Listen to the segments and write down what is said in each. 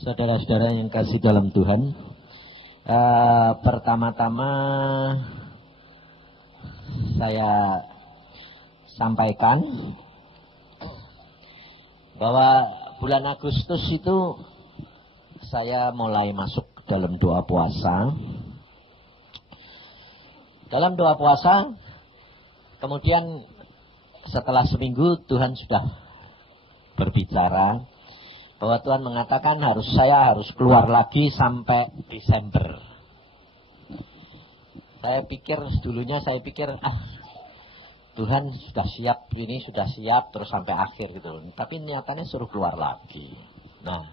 Saudara-saudara yang kasih dalam Tuhan, pertama-tama saya sampaikan bahwa bulan Agustus itu saya mulai masuk dalam doa puasa. Dalam doa puasa, kemudian setelah seminggu Tuhan sudah berbicara bahwa Tuhan mengatakan saya harus keluar lagi sampai Desember. Saya pikir Tuhan sudah siap, ini sudah siap terus sampai akhir gitu. Tapi nyatanya suruh keluar lagi. Nah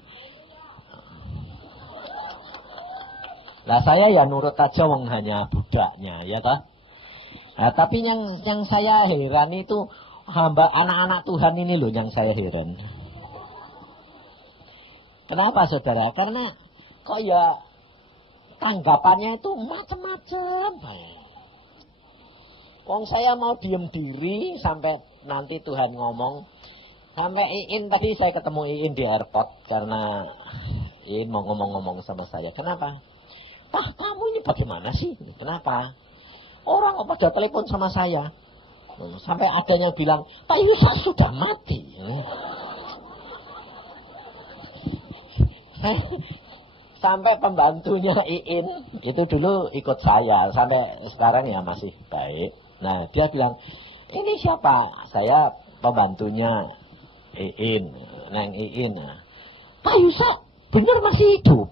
saya ya nurut aja wong hanya budaknya, ya toh. Nah, tapi yang saya heran itu hamba anak-anak Tuhan ini loh yang saya heran. Kenapa saudara? Karena kok ya tanggapannya itu macam-macam. Wong saya mau diem diri sampai nanti Tuhan ngomong. Sampai Iin tadi saya ketemu Iin di airport karena Iin mau ngomong-ngomong sama saya. Kenapa? Pak, kamu ini bagaimana sih? Kenapa? Orang kok pada telepon sama saya. Sampai adanya bilang, Pak Yusa sudah mati. Sampai pembantunya Iin itu dulu ikut saya, sampai sekarang ya masih baik. Nah dia bilang, ini siapa? Saya pembantunya Iin, Neng Iin. Pak Yusa benar masih hidup.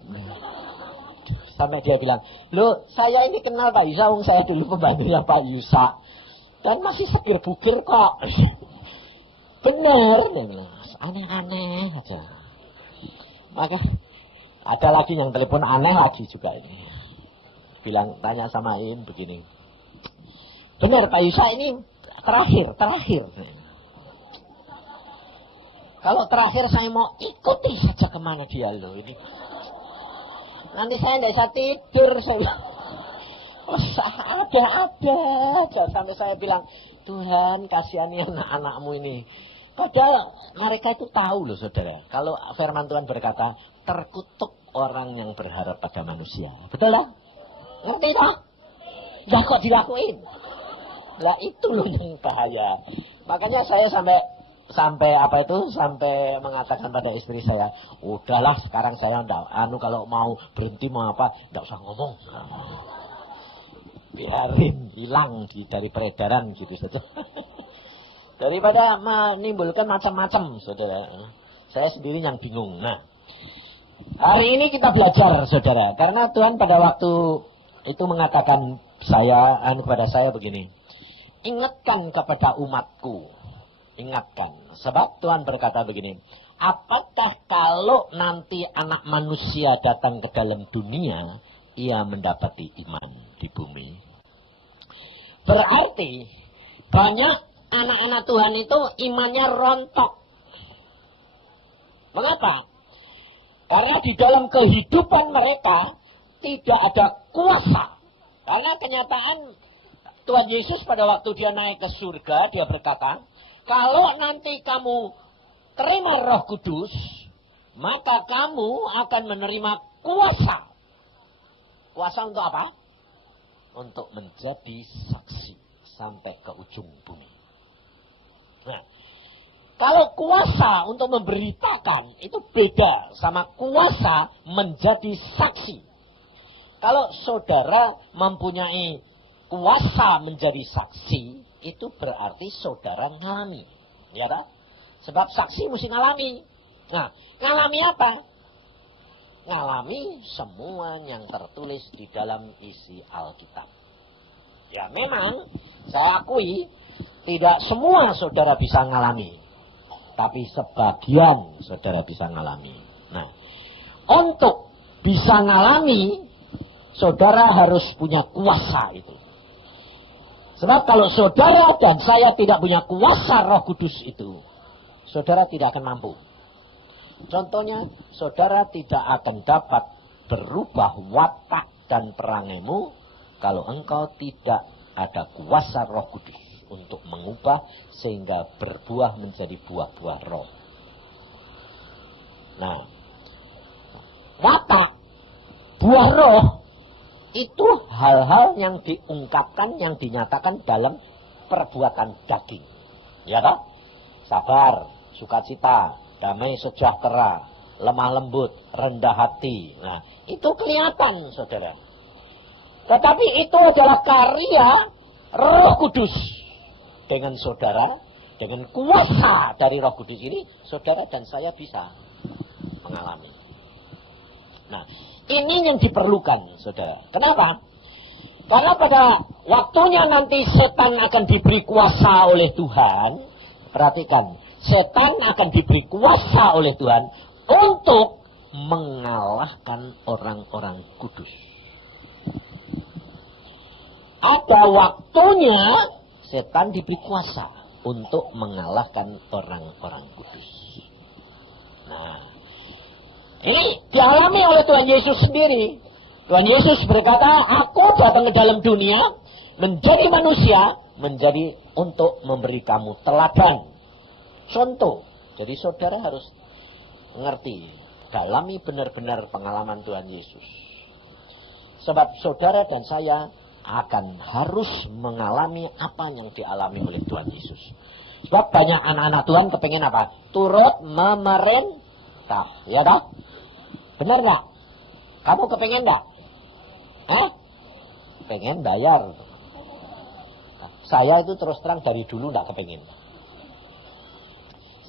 Sampai dia bilang, loh saya ini kenal Pak Yusa, saya dulu pembantunya Pak Yusa dan masih seger buger kok. Bener, dia bilang, aneh-aneh aja. Maka ada lagi yang telepon aneh lagi juga ini. Bilang, tanya sama Im begini. Benar Pak Yusa ini terakhir. Kalau terakhir saya mau ikuti saja kemana dia loh ini. Nanti saya tidak bisa tidur. Saya bilang, ada. Sampai saya bilang, Tuhan kasihani anak-anakmu ini. Padahal mereka itu tahu loh saudara. Kalau firman Tuhan berkata, terkutuk orang yang berharap pada manusia. Betul lah? Ngerti tak? Ya kok dilakuin? Lah itu loh yang bahaya. Makanya saya sampai mengatakan pada istri saya, udahlah sekarang saya enggak, kalau mau berhenti mau apa, enggak usah ngomong. Biarin hilang dari peredaran gitu saja. Daripada menimbulkan macam-macam, saudara. Saya sendiri yang bingung. Nah, hari ini kita belajar, saudara. Karena Tuhan pada waktu itu mengatakan kepada saya begini. Ingatkan kepada umatku. Ingatkan. Sebab Tuhan berkata begini. Apakah kalau nanti anak manusia datang ke dalam dunia, ia mendapati iman di bumi? Berarti banyak anak-anak Tuhan itu imannya rontok. Mengapa? Karena di dalam kehidupan mereka tidak ada kuasa. Karena kenyataan Tuhan Yesus pada waktu dia naik ke surga, dia berkata, kalau nanti kamu terima Roh Kudus, maka kamu akan menerima kuasa. Kuasa untuk apa? Untuk menjadi saksi sampai ke ujung bumi. Nah, kalau kuasa untuk memberitakan itu beda sama kuasa menjadi saksi. Kalau saudara mempunyai kuasa menjadi saksi, itu berarti saudara ngalami. Ya kan? Sebab saksi mesti ngalami. Nah, ngalami apa? Ngalami semua yang tertulis di dalam isi Alkitab. Ya memang, saya akui, tidak semua saudara bisa ngalami. Tapi sebagian saudara bisa ngalami. Nah, untuk bisa ngalami, saudara harus punya kuasa itu. Sebab kalau saudara dan saya tidak punya kuasa Roh Kudus itu, saudara tidak akan mampu. Contohnya, saudara tidak akan dapat berubah watak dan perangaimu kalau engkau tidak ada kuasa Roh Kudus untuk mengubah sehingga berbuah menjadi buah-buah roh. Nah, watak, buah roh, itu hal-hal yang diungkapkan, yang dinyatakan dalam perbuatan daging. Ya toh? Sabar, sukacita, damai sejahtera, lemah lembut, rendah hati. Nah, itu kelihatan, saudara. Tetapi itu adalah karya Roh Kudus. Dengan saudara, dengan kuasa dari Roh Kudus ini, saudara dan saya bisa mengalami. Nah, ini yang diperlukan, saudara. Kenapa? Karena pada waktunya nanti setan akan diberi kuasa oleh Tuhan. Perhatikan, setan akan diberi kuasa oleh Tuhan untuk mengalahkan orang-orang kudus. Ada waktunya setan diberi kuasa untuk mengalahkan orang-orang kudus. Nah, ini dialami oleh Tuhan Yesus sendiri. Tuhan Yesus berkata, aku datang ke dalam dunia, menjadi manusia, menjadi untuk memberi kamu teladan. Contoh. Jadi saudara harus mengerti, dalami benar-benar pengalaman Tuhan Yesus. Sebab saudara dan saya akan harus mengalami apa yang dialami oleh Tuhan Yesus. Sebab banyak anak-anak Tuhan kepengen apa? Turut memerintah. Ya dah? Benar nggak? Kamu kepengen nggak? Pengen bayar. Saya itu terus terang dari dulu nggak kepengen.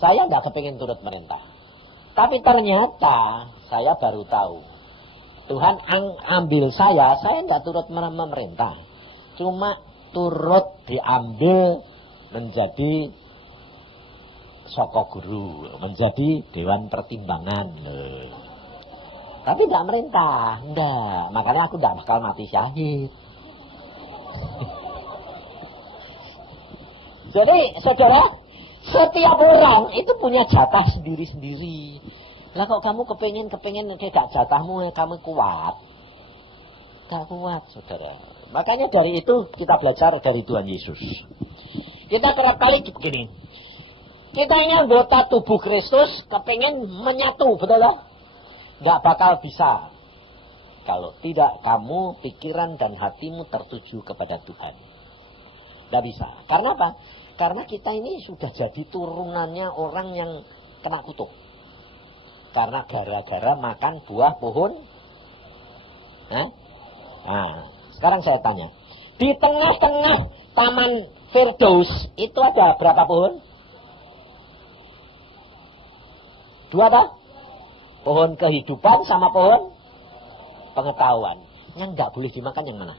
Saya nggak kepengen turut merintah. Tapi ternyata saya baru tahu. Tuhan ambil saya nggak turut memerintah. Cuma turut diambil menjadi soko guru, menjadi dewan pertimbangan. Tapi nggak merintah, enggak. Makanya aku nggak bakal mati syahid. Jadi, saudara, setiap orang itu punya jatah sendiri-sendiri. Lah kok kamu kepengen gak jatahmu, kamu kuat. Gak kuat, saudara. Makanya dari itu kita belajar dari Tuhan Yesus. Kita kerap kali begini. Kita ini anggota tubuh Kristus, kepengen menyatu, betul loh? Gak bakal bisa kalau tidak kamu pikiran dan hatimu tertuju kepada Tuhan. Gak bisa. Karena apa? Karena kita ini sudah jadi turunannya orang yang kena kutuk. Karena gara-gara makan buah pohon. Nah, sekarang saya tanya. Di tengah-tengah Taman Firdaus itu ada berapa pohon? 2 apa? Pohon kehidupan sama pohon pengetahuan. Yang nggak boleh dimakan yang mana?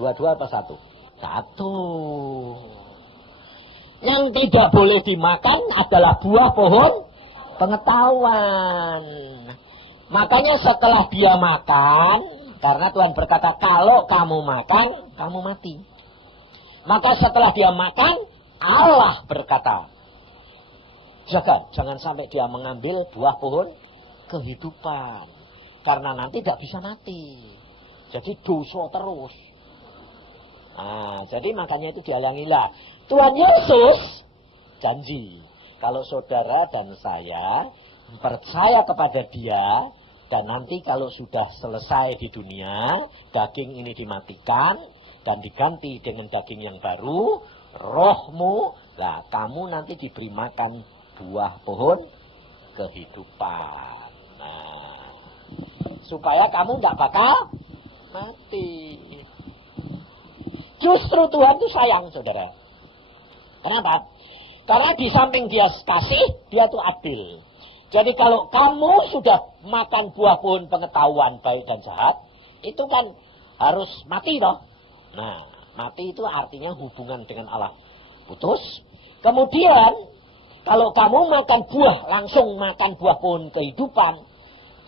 2 apa 1? 1. Yang tidak boleh dimakan adalah buah pohon pengetahuan. Makanya setelah dia makan, karena Tuhan berkata, kalau kamu makan, kamu mati. Maka setelah dia makan, Allah berkata, jaga, jangan sampai dia mengambil buah pohon kehidupan. Karena nanti tidak bisa mati. Jadi dosa terus. Nah, jadi makanya itu dihalangilah. Tuhan Yesus janji, kalau saudara dan saya percaya kepada dia, dan nanti kalau sudah selesai di dunia, daging ini dimatikan dan diganti dengan daging yang baru, rohmu, lah kamu nanti diberi makan buah pohon kehidupan. Nah, supaya kamu nggak bakal mati. Justru Tuhan itu sayang, saudara. Kenapa? Karena di samping dia kasih, dia itu adil. Jadi kalau kamu sudah makan buah pohon pengetahuan baik dan jahat, itu kan harus mati toh. Nah, mati itu artinya hubungan dengan Allah putus. Kemudian kalau kamu makan buah, langsung makan buah pohon kehidupan,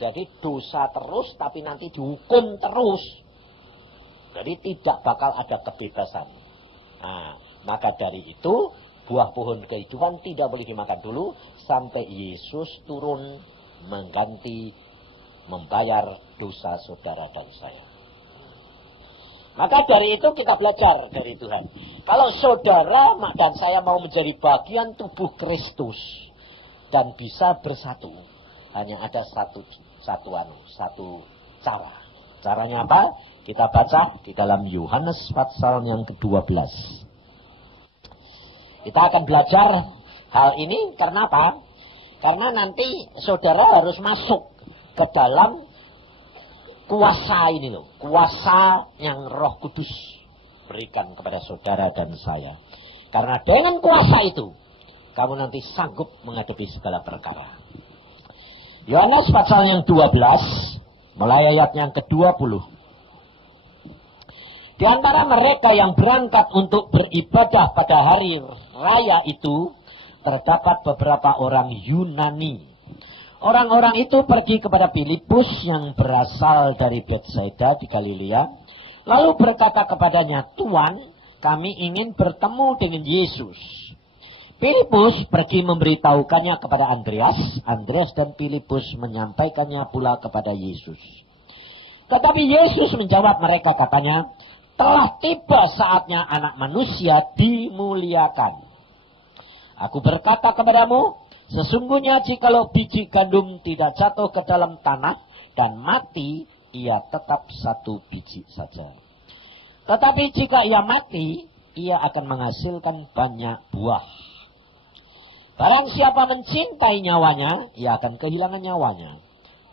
jadi dosa terus tapi nanti dihukum terus. Jadi tidak bakal ada kebebasan. Nah, maka dari itu buah pohon kehidupan tidak boleh dimakan dulu sampai Yesus turun mengganti, membayar dosa saudara dan saya. Maka dari itu kita belajar dari Tuhan. Kalau saudara dan saya mau menjadi bagian tubuh Kristus dan bisa bersatu, hanya ada satu cara. Caranya apa? Kita baca di dalam Yohanes pasal yang ke-12. Kita akan belajar hal ini karena apa? Karena nanti saudara harus masuk ke dalam kuasa ini loh. Kuasa yang Roh Kudus berikan kepada saudara dan saya. Karena dengan kuasa itu, kamu nanti sanggup menghadapi segala perkara. Yohanes pasal yang 12, mulai ayat yang ke-20. Di antara mereka yang berangkat untuk beribadah pada hari raya itu, terdapat beberapa orang Yunani. Orang-orang itu pergi kepada Filipus yang berasal dari Betsaida di Galilea, lalu berkata kepadanya, "Tuan, kami ingin bertemu dengan Yesus." Filipus pergi memberitahukannya kepada Andreas. Andreas dan Filipus menyampaikannya pula kepada Yesus. Tetapi Yesus menjawab mereka, katanya, "Telah tiba saatnya Anak Manusia dimuliakan. Aku berkata kepadamu, sesungguhnya jikalau biji gandum tidak jatuh ke dalam tanah dan mati, ia tetap satu biji saja. Tetapi jika ia mati, ia akan menghasilkan banyak buah. Barang siapa mencintai nyawanya, ia akan kehilangan nyawanya.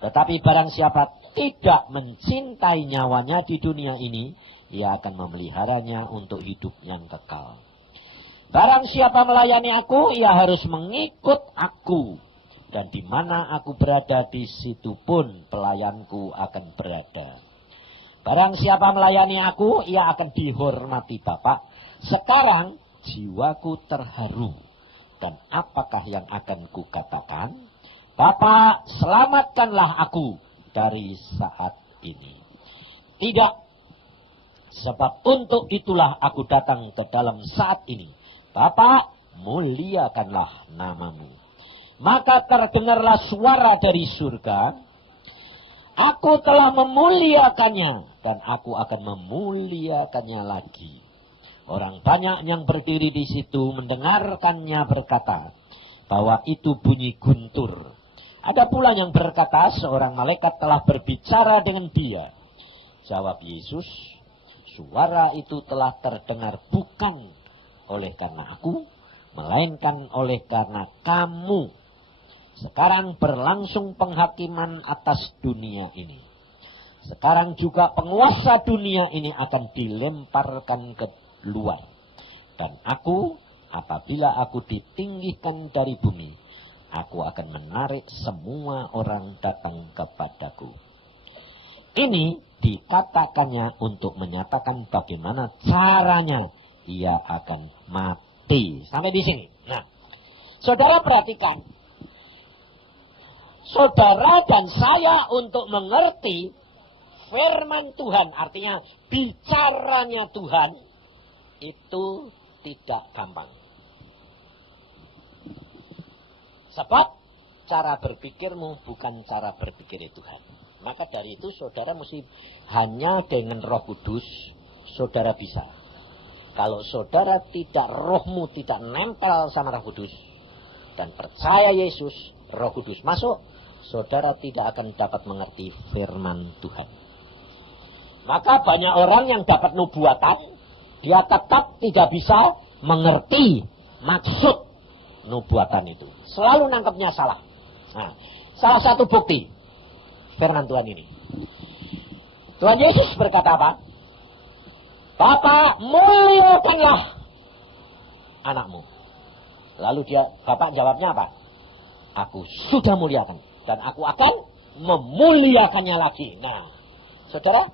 Tetapi barang siapa tidak mencintai nyawanya di dunia ini, ia akan memeliharanya untuk hidup yang kekal. Barang siapa melayani aku, ia harus mengikut aku. Dan di mana aku berada, di situ pun pelayanku akan berada. Barang siapa melayani aku, ia akan dihormati Bapa. Sekarang jiwaku terharu. Dan apakah yang akan kukatakan? Bapa, selamatkanlah aku dari saat ini. Tidak, sebab untuk itulah aku datang ke dalam saat ini. Bapa, muliakanlah namamu. Maka terdengarlah suara dari surga. Aku telah memuliakannya, dan aku akan memuliakannya lagi. Orang banyak yang berdiri di situ mendengarkannya berkata bahwa itu bunyi guntur. Ada pula yang berkata seorang malaikat telah berbicara dengan dia. Jawab Yesus, suara itu telah terdengar bukan oleh karena aku, melainkan oleh karena kamu. Sekarang berlangsung penghakiman atas dunia ini. Sekarang juga penguasa dunia ini akan dilemparkan ke luar. Dan aku, apabila aku ditinggikan dari bumi, aku akan menarik semua orang datang kepadaku. Ini dikatakannya untuk menyatakan bagaimana caranya ia akan mati. Sampai di sini. Nah, saudara perhatikan. Saudara dan saya untuk mengerti firman Tuhan, artinya bicaranya Tuhan, itu tidak gampang. Sebab cara berpikirmu bukan cara berpikir Tuhan. Maka dari itu saudara mesti hanya dengan Roh Kudus saudara bisa. Kalau saudara tidak, rohmu tidak nempel sama Roh Kudus dan percaya Yesus, Roh Kudus masuk, saudara tidak akan dapat mengerti firman Tuhan. Maka banyak orang yang dapat nubuatan, dia tetap tidak bisa mengerti maksud nubuatan itu. Selalu nangkepnya salah. Nah, salah satu bukti firman Tuhan ini. Tuhan Yesus berkata apa? Bapa, muliakanlah anakmu. Lalu Bapak jawabnya apa? Aku sudah muliakan. Dan aku akan memuliakannya lagi. Nah, saudara,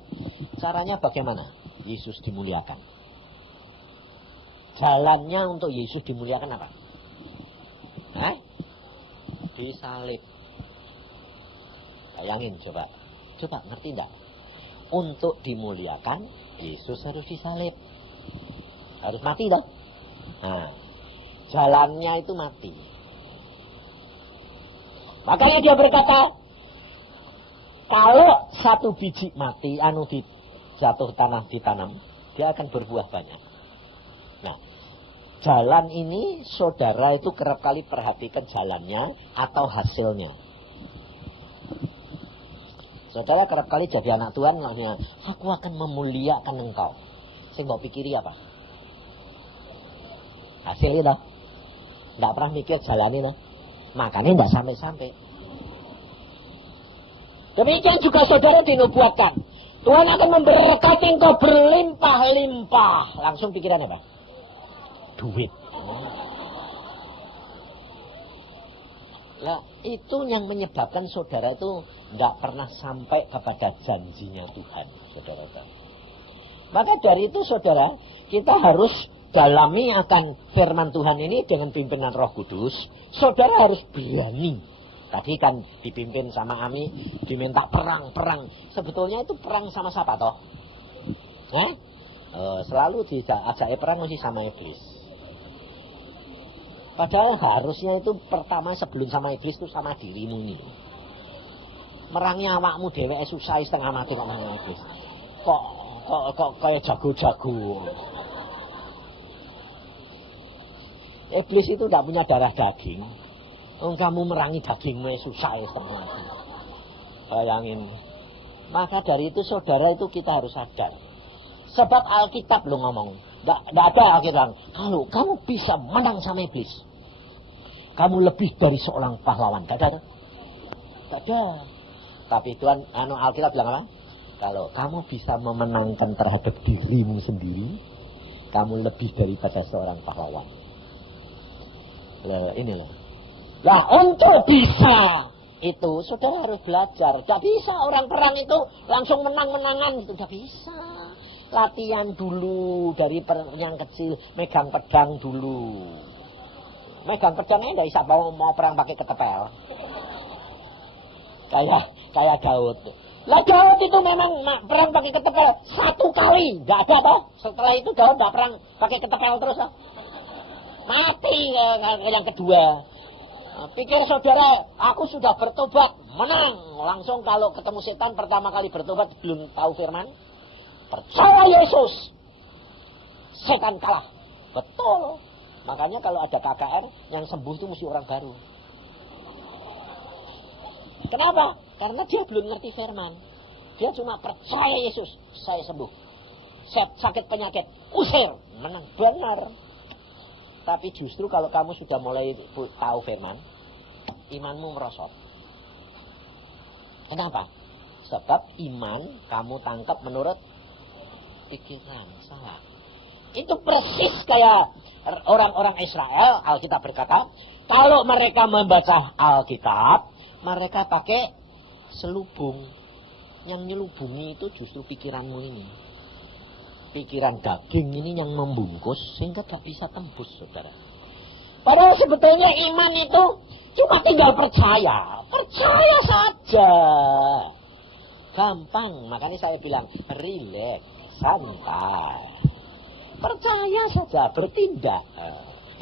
caranya bagaimana Yesus dimuliakan? Jalannya untuk Yesus dimuliakan apa? Disalib. Bayangin coba. Coba ngerti enggak? Untuk dimuliakan, Yesus harus disalib. Harus mati dong. Nah, jalannya itu mati. Makanya dia berkata, kalau satu biji mati, jatuh tanah ditanam, dia akan berbuah banyak. Nah, jalan ini saudara itu kerap kali perhatikan jalannya atau hasilnya. Saudara kerap kali jadi anak Tuhan, aku akan memuliakan engkau. Saya mau pikiri apa? Hasil itu. Tidak pernah mikir jalan itu. Makanya tidak sampai-sampai. Demikian juga saudara dinubuatkan. Tuhan akan memberkati engkau berlimpah-limpah. Langsung pikiran apa? Duit. Ya, itu yang menyebabkan saudara itu tidak pernah sampai kepada janjinya Tuhan, saudara. Maka dari itu saudara, kita harus dalami akan firman Tuhan ini dengan pimpinan Roh Kudus. Saudara harus berani. Tadi kan dipimpin sama Ami, diminta perang. Sebetulnya itu perang sama siapa toh? Selalu diajak perang mesti sama iblis. Padahal harusnya itu pertama sebelum sama iblis itu sama dirimu ini. Merangi awakmu dheweke susah setengah mati kok merangi iblis. Kok kayak jago-jago. Iblis itu tidak punya darah daging. Kamu merangi dagingmu susah setengah mati. Bayangin. Maka dari itu saudara itu kita harus sadar. Sebab Alkitab lo ngomong. Tidak ada Alkitab. Kalau kamu bisa menang sama iblis, kamu lebih dari seorang pahlawan. Tidak ada. Tidak ada. Tapi Tuhan, Alkitab bilang apa? Kalau kamu bisa memenangkan terhadap dirimu sendiri, kamu lebih daripada seorang pahlawan. Ini loh. Ya untuk bisa itu saudara harus belajar. Tidak bisa orang perang itu langsung menang-menangan. Itu tidak bisa. Latihan dulu dari yang kecil. Megang pedang dulu. Megang pedangnya tidak bisa mau perang pakai ketepel. Kayak Daud. Lah Daud itu memang perang pakai ketepel satu kali. Tidak ada toh. Setelah itu Daud tidak perang pakai ketepel terus toh. Mati yang kedua. Pikir saudara, aku sudah bertobat, menang. Langsung kalau ketemu setan pertama kali bertobat belum tahu firman. Percaya Yesus. Setan kalah. Betul. Makanya kalau ada KKR, yang sembuh itu mesti orang baru. Kenapa? Karena dia belum ngerti firman. Dia cuma percaya Yesus, saya sembuh. Sakit penyakit, usir. Menang. Benar. Tapi justru kalau kamu sudah mulai tahu firman, imanmu merosot. Kenapa? Sebab iman kamu tangkap menurut pikiran. Salah. Itu persis kayak orang-orang Israel. Alkitab berkata, kalau mereka membaca Alkitab, mereka pakai selubung. Yang nyelubungi itu justru pikiranmu ini. Pikiran daging ini yang membungkus sehingga gak bisa tembus, saudara. Padahal sebetulnya iman itu cuma tinggal percaya. Percaya saja. Gampang. Makanya saya bilang, relax, santai. Percaya saja, bertindak.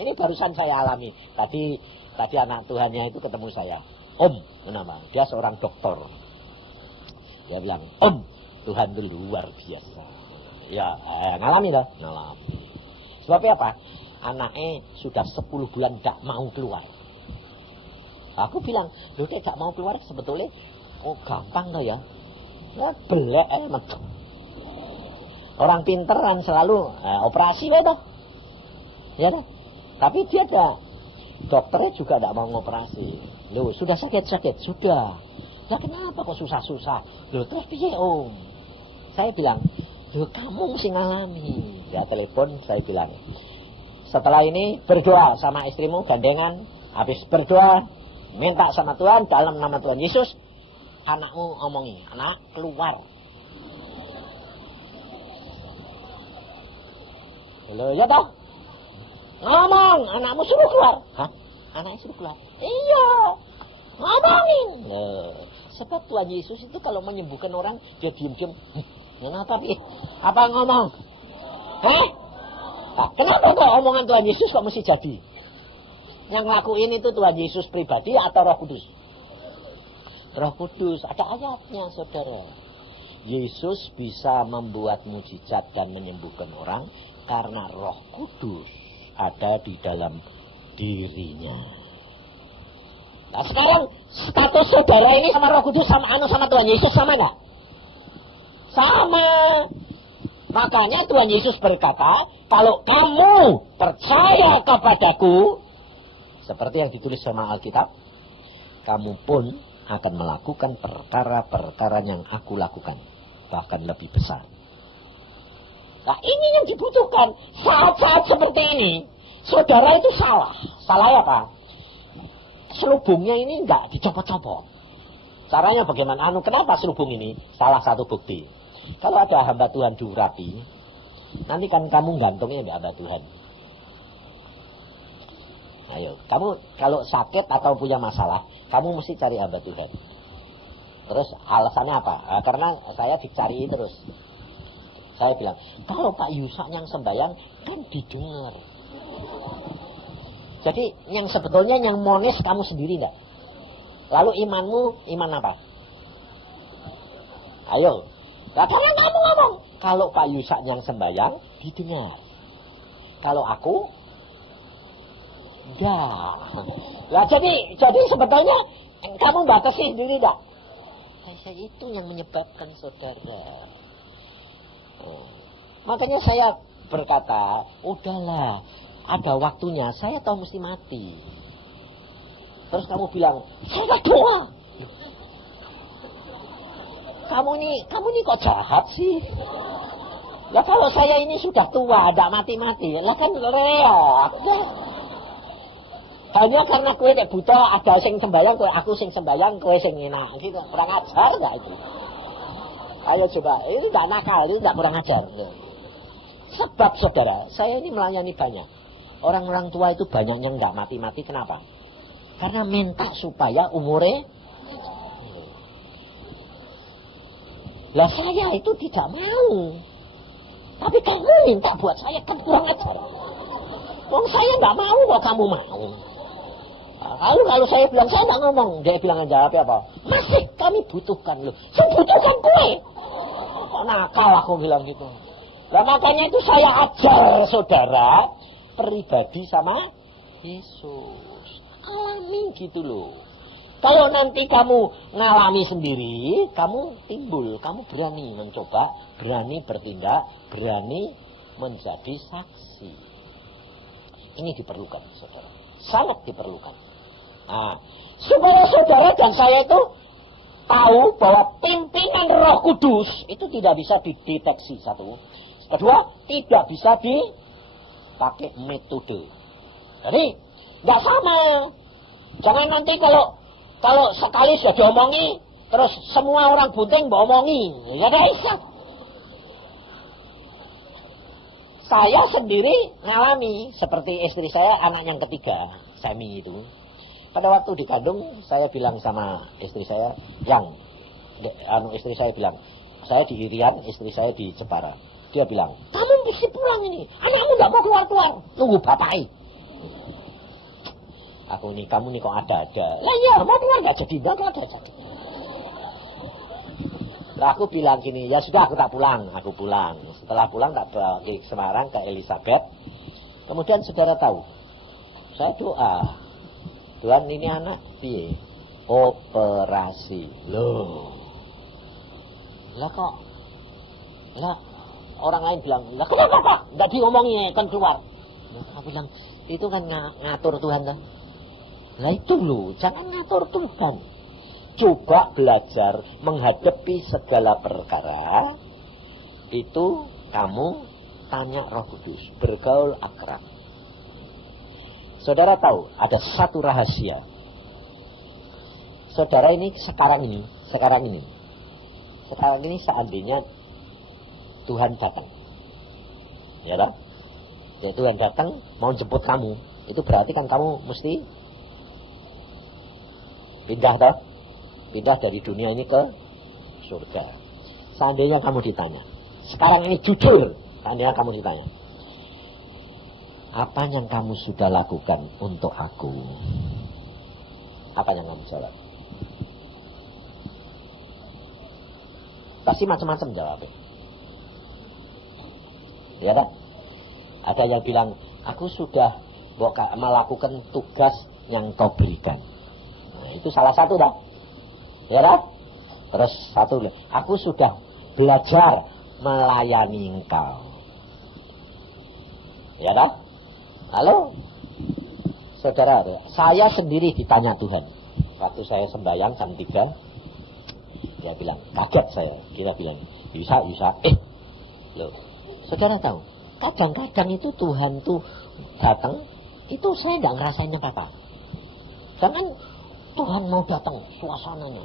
Ini barusan saya alami. Tadi anak Tuhannya itu ketemu saya. Om, kenapa? Dia seorang dokter. Dia bilang, Om, Tuhan itu luar biasa. Ya, ngalami lah. Ngalami. Sebabnya apa? Anaknya sudah 10 bulan tidak mau keluar. Aku bilang, loh dia tidak mau keluar sebetulnya. Oh gampang lah ya. Belek enak. Orang pinteran selalu operasi lah toh. Ya toh. Tapi dia ada. Dokternya juga tidak mau ngoperasi. Loh sudah sakit-sakit. Sudah. Lah kenapa kok susah-susah? Loh terus piye Om? Saya bilang, loh kamu mesti ngalami. Dia telepon, saya bilang, setelah ini berdoa sama istrimu gandengan. Habis berdoa, minta sama Tuhan dalam nama Tuhan Yesus. Anakmu omongi, anak keluar. Loh ya toh? Ngomong, anakmu suruh keluar. Hah? Anaknya suruh keluar? Iya. Ngomongin. Loh, sebab Tuhan Yesus itu kalau menyembuhkan orang, dia diam-diam. Kenapa tapi apa ngomong? Kenapa kok omongan Tuhan Yesus kok mesti jadi? Yang ngelakuin itu Tuhan Yesus pribadi atau Roh Kudus? Roh Kudus, ada ayatnya saudara. Yesus bisa membuat mujizat dan menyembuhkan orang karena Roh Kudus ada di dalam dirinya. Nah sekarang status saudara ini sama Roh Kudus sama Tuhan Yesus sama nggak? Sama. Makanya Tuhan Yesus berkata, kalau kamu percaya kepadaku, seperti yang ditulis sama Alkitab, kamu pun akan melakukan perkara-perkara yang aku lakukan, bahkan lebih besar. Nah ini yang dibutuhkan. Saat-saat seperti ini, saudara itu salah. Salah apa? Selubungnya ini enggak dicopot-copot. Caranya bagaimana? Kenapa selubung ini? Salah satu bukti. Kalau ada hamba Tuhan diurapi, nanti kan kamu gantungnya enggak hamba Tuhan. Ayo, kamu kalau sakit atau punya masalah, kamu mesti cari hamba Tuhan. Terus alasannya apa? Karena saya dicari terus. Saya bilang, kalau Pak Yusak yang sembahyang kan didengar. Jadi yang sebetulnya yang monis kamu sendiri enggak? Lalu imanmu, iman apa? Ayo. Nah karena kamu ngomong, kalau Pak Yusak yang sembahyang didengar. Kalau aku enggak. Nah jadi sebetulnya kamu batasi sendiri enggak? Saya itu yang menyebabkan saudara. Makanya saya berkata, udahlah, ada waktunya, saya tahu mesti mati. Terus kamu bilang, saya doa. Kamu ini kok jahat sih? Ya kalau saya ini sudah tua, tidak mati-mati, lah kan reok. Ya. Hanya karena kue tidak buta, ada sing sembahyang, aku sing sembahyang, kue sing enak. Gitu, kurang ajar nggak itu? Ayo coba, ini tidak nakal, ini tidak kurang ajar. Sebab saudara, saya ini melayani banyak. Orang-orang tua itu banyak yang nggak mati-mati, kenapa? Karena minta supaya umurnya. Lah saya itu tidak mau. Tapi kamu minta buat saya kan kurang ajar. Wong saya nggak mau kok kamu mau. Lalu kalau saya bilang saya nggak ngomong, dia bilang jawabnya apa? Masih kami butuhkan lo. Saya butuhkan kue. Kok nakal aku bilang gitu. Nah makanya itu saya ajar saudara pribadi sama Yesus. Alami gitu loh. Kalau nanti kamu ngalami sendiri, kamu timbul, kamu berani mencoba, berani bertindak, berani menjadi saksi. Ini diperlukan, saudara. Sangat diperlukan. Nah, supaya saudara dan saya itu tahu bahwa pimpinan Roh Kudus itu tidak bisa dideteksi, satu. Kedua, tidak bisa dipakai metode. Jadi, nggak sama. Jangan nanti kalau sekali sudah diomongi, terus semua orang bunting bomongi. Ya nggak bisa. Saya sendiri ngalami seperti istri saya, anak yang ketiga, Semi itu. Pada waktu dikandung, saya bilang sama istri saya, istri saya bilang, saya di Irian, istri saya di Jepara. Dia bilang, kamu mesti pulang ini, anakmu nggak mau keluar, tunggu bapai. Aku nih, kamu nih kok ada-ada. Lah ya, mau keluar nggak jadi, nggak ada jadi. Lah aku bilang gini, ya sudah aku tak pulang, aku pulang. Setelah pulang tak ke Semarang ke Elizabeth. Kemudian saudara tahu, saya doa, Tuhan ini anak piye? Operasi. Loh. Lah kok? Lah orang lain bilang, lah kenapa Pak? Nggak diomongin kan keluar. Aku bilang, itu kan ngatur Tuhan kan? Lah itu loh, jangan ngatur Tuhan. Coba belajar menghadapi segala perkara. Itu kamu tanya Roh Kudus, bergaul akrab. Saudara tahu, ada satu rahasia. Saudara ini sekarang ini seandainya Tuhan datang. Ya toh? Ya Tuhan datang mau jemput kamu. Itu berarti kan kamu mesti pindah toh? Pindah dari dunia ini ke surga. Seandainya kamu ditanya, sekarang ini jujur, seandainya kamu ditanya, apa yang kamu sudah lakukan untuk aku? Apa yang kamu jawab? Pasti macam-macam jawabnya. Ya kan? Ada yang bilang, aku sudah melakukan tugas yang kau berikan. Itu salah satu dah. Ya dah? Terus satu, aku sudah belajar melayani engkau. Ya dah? Lalu saudara, saya sendiri ditanya Tuhan. Waktu saya sembahyang jam 3, dia bilang, kaget saya. Dia bilang, bisa. Loh, saudara tahu, kadang-kadang itu Tuhan tuh datang, itu saya tidak ngerasain apa-apa. Jangan Tuhan mau datang, suasananya.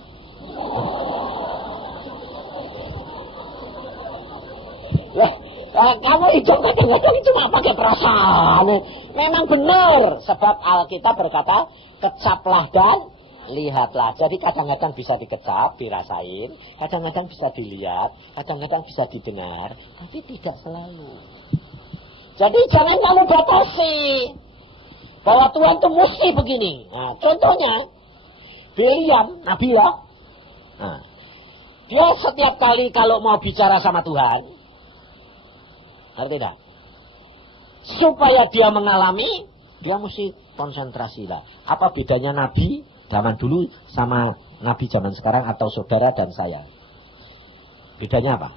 Kamu hidup kadang-kadang cuma pakai perasaan. Memang benar, sebab Alkitab berkata, kecaplah dan lihatlah. Jadi kadang-kadang bisa dikecap, dirasain, kadang-kadang bisa dilihat, kadang-kadang bisa didengar, tapi tidak selalu. Jadi jangan kamu batasi bahwa Tuhan itu mesti begini. Nah, contohnya Biliam, Nabi ya. Nah, dia setiap kali kalau mau bicara sama Tuhan, ngerti tidak? Supaya dia mengalami, dia mesti konsentrasi lah. Apa bedanya Nabi zaman dulu sama Nabi zaman sekarang atau saudara dan saya? Bedanya apa?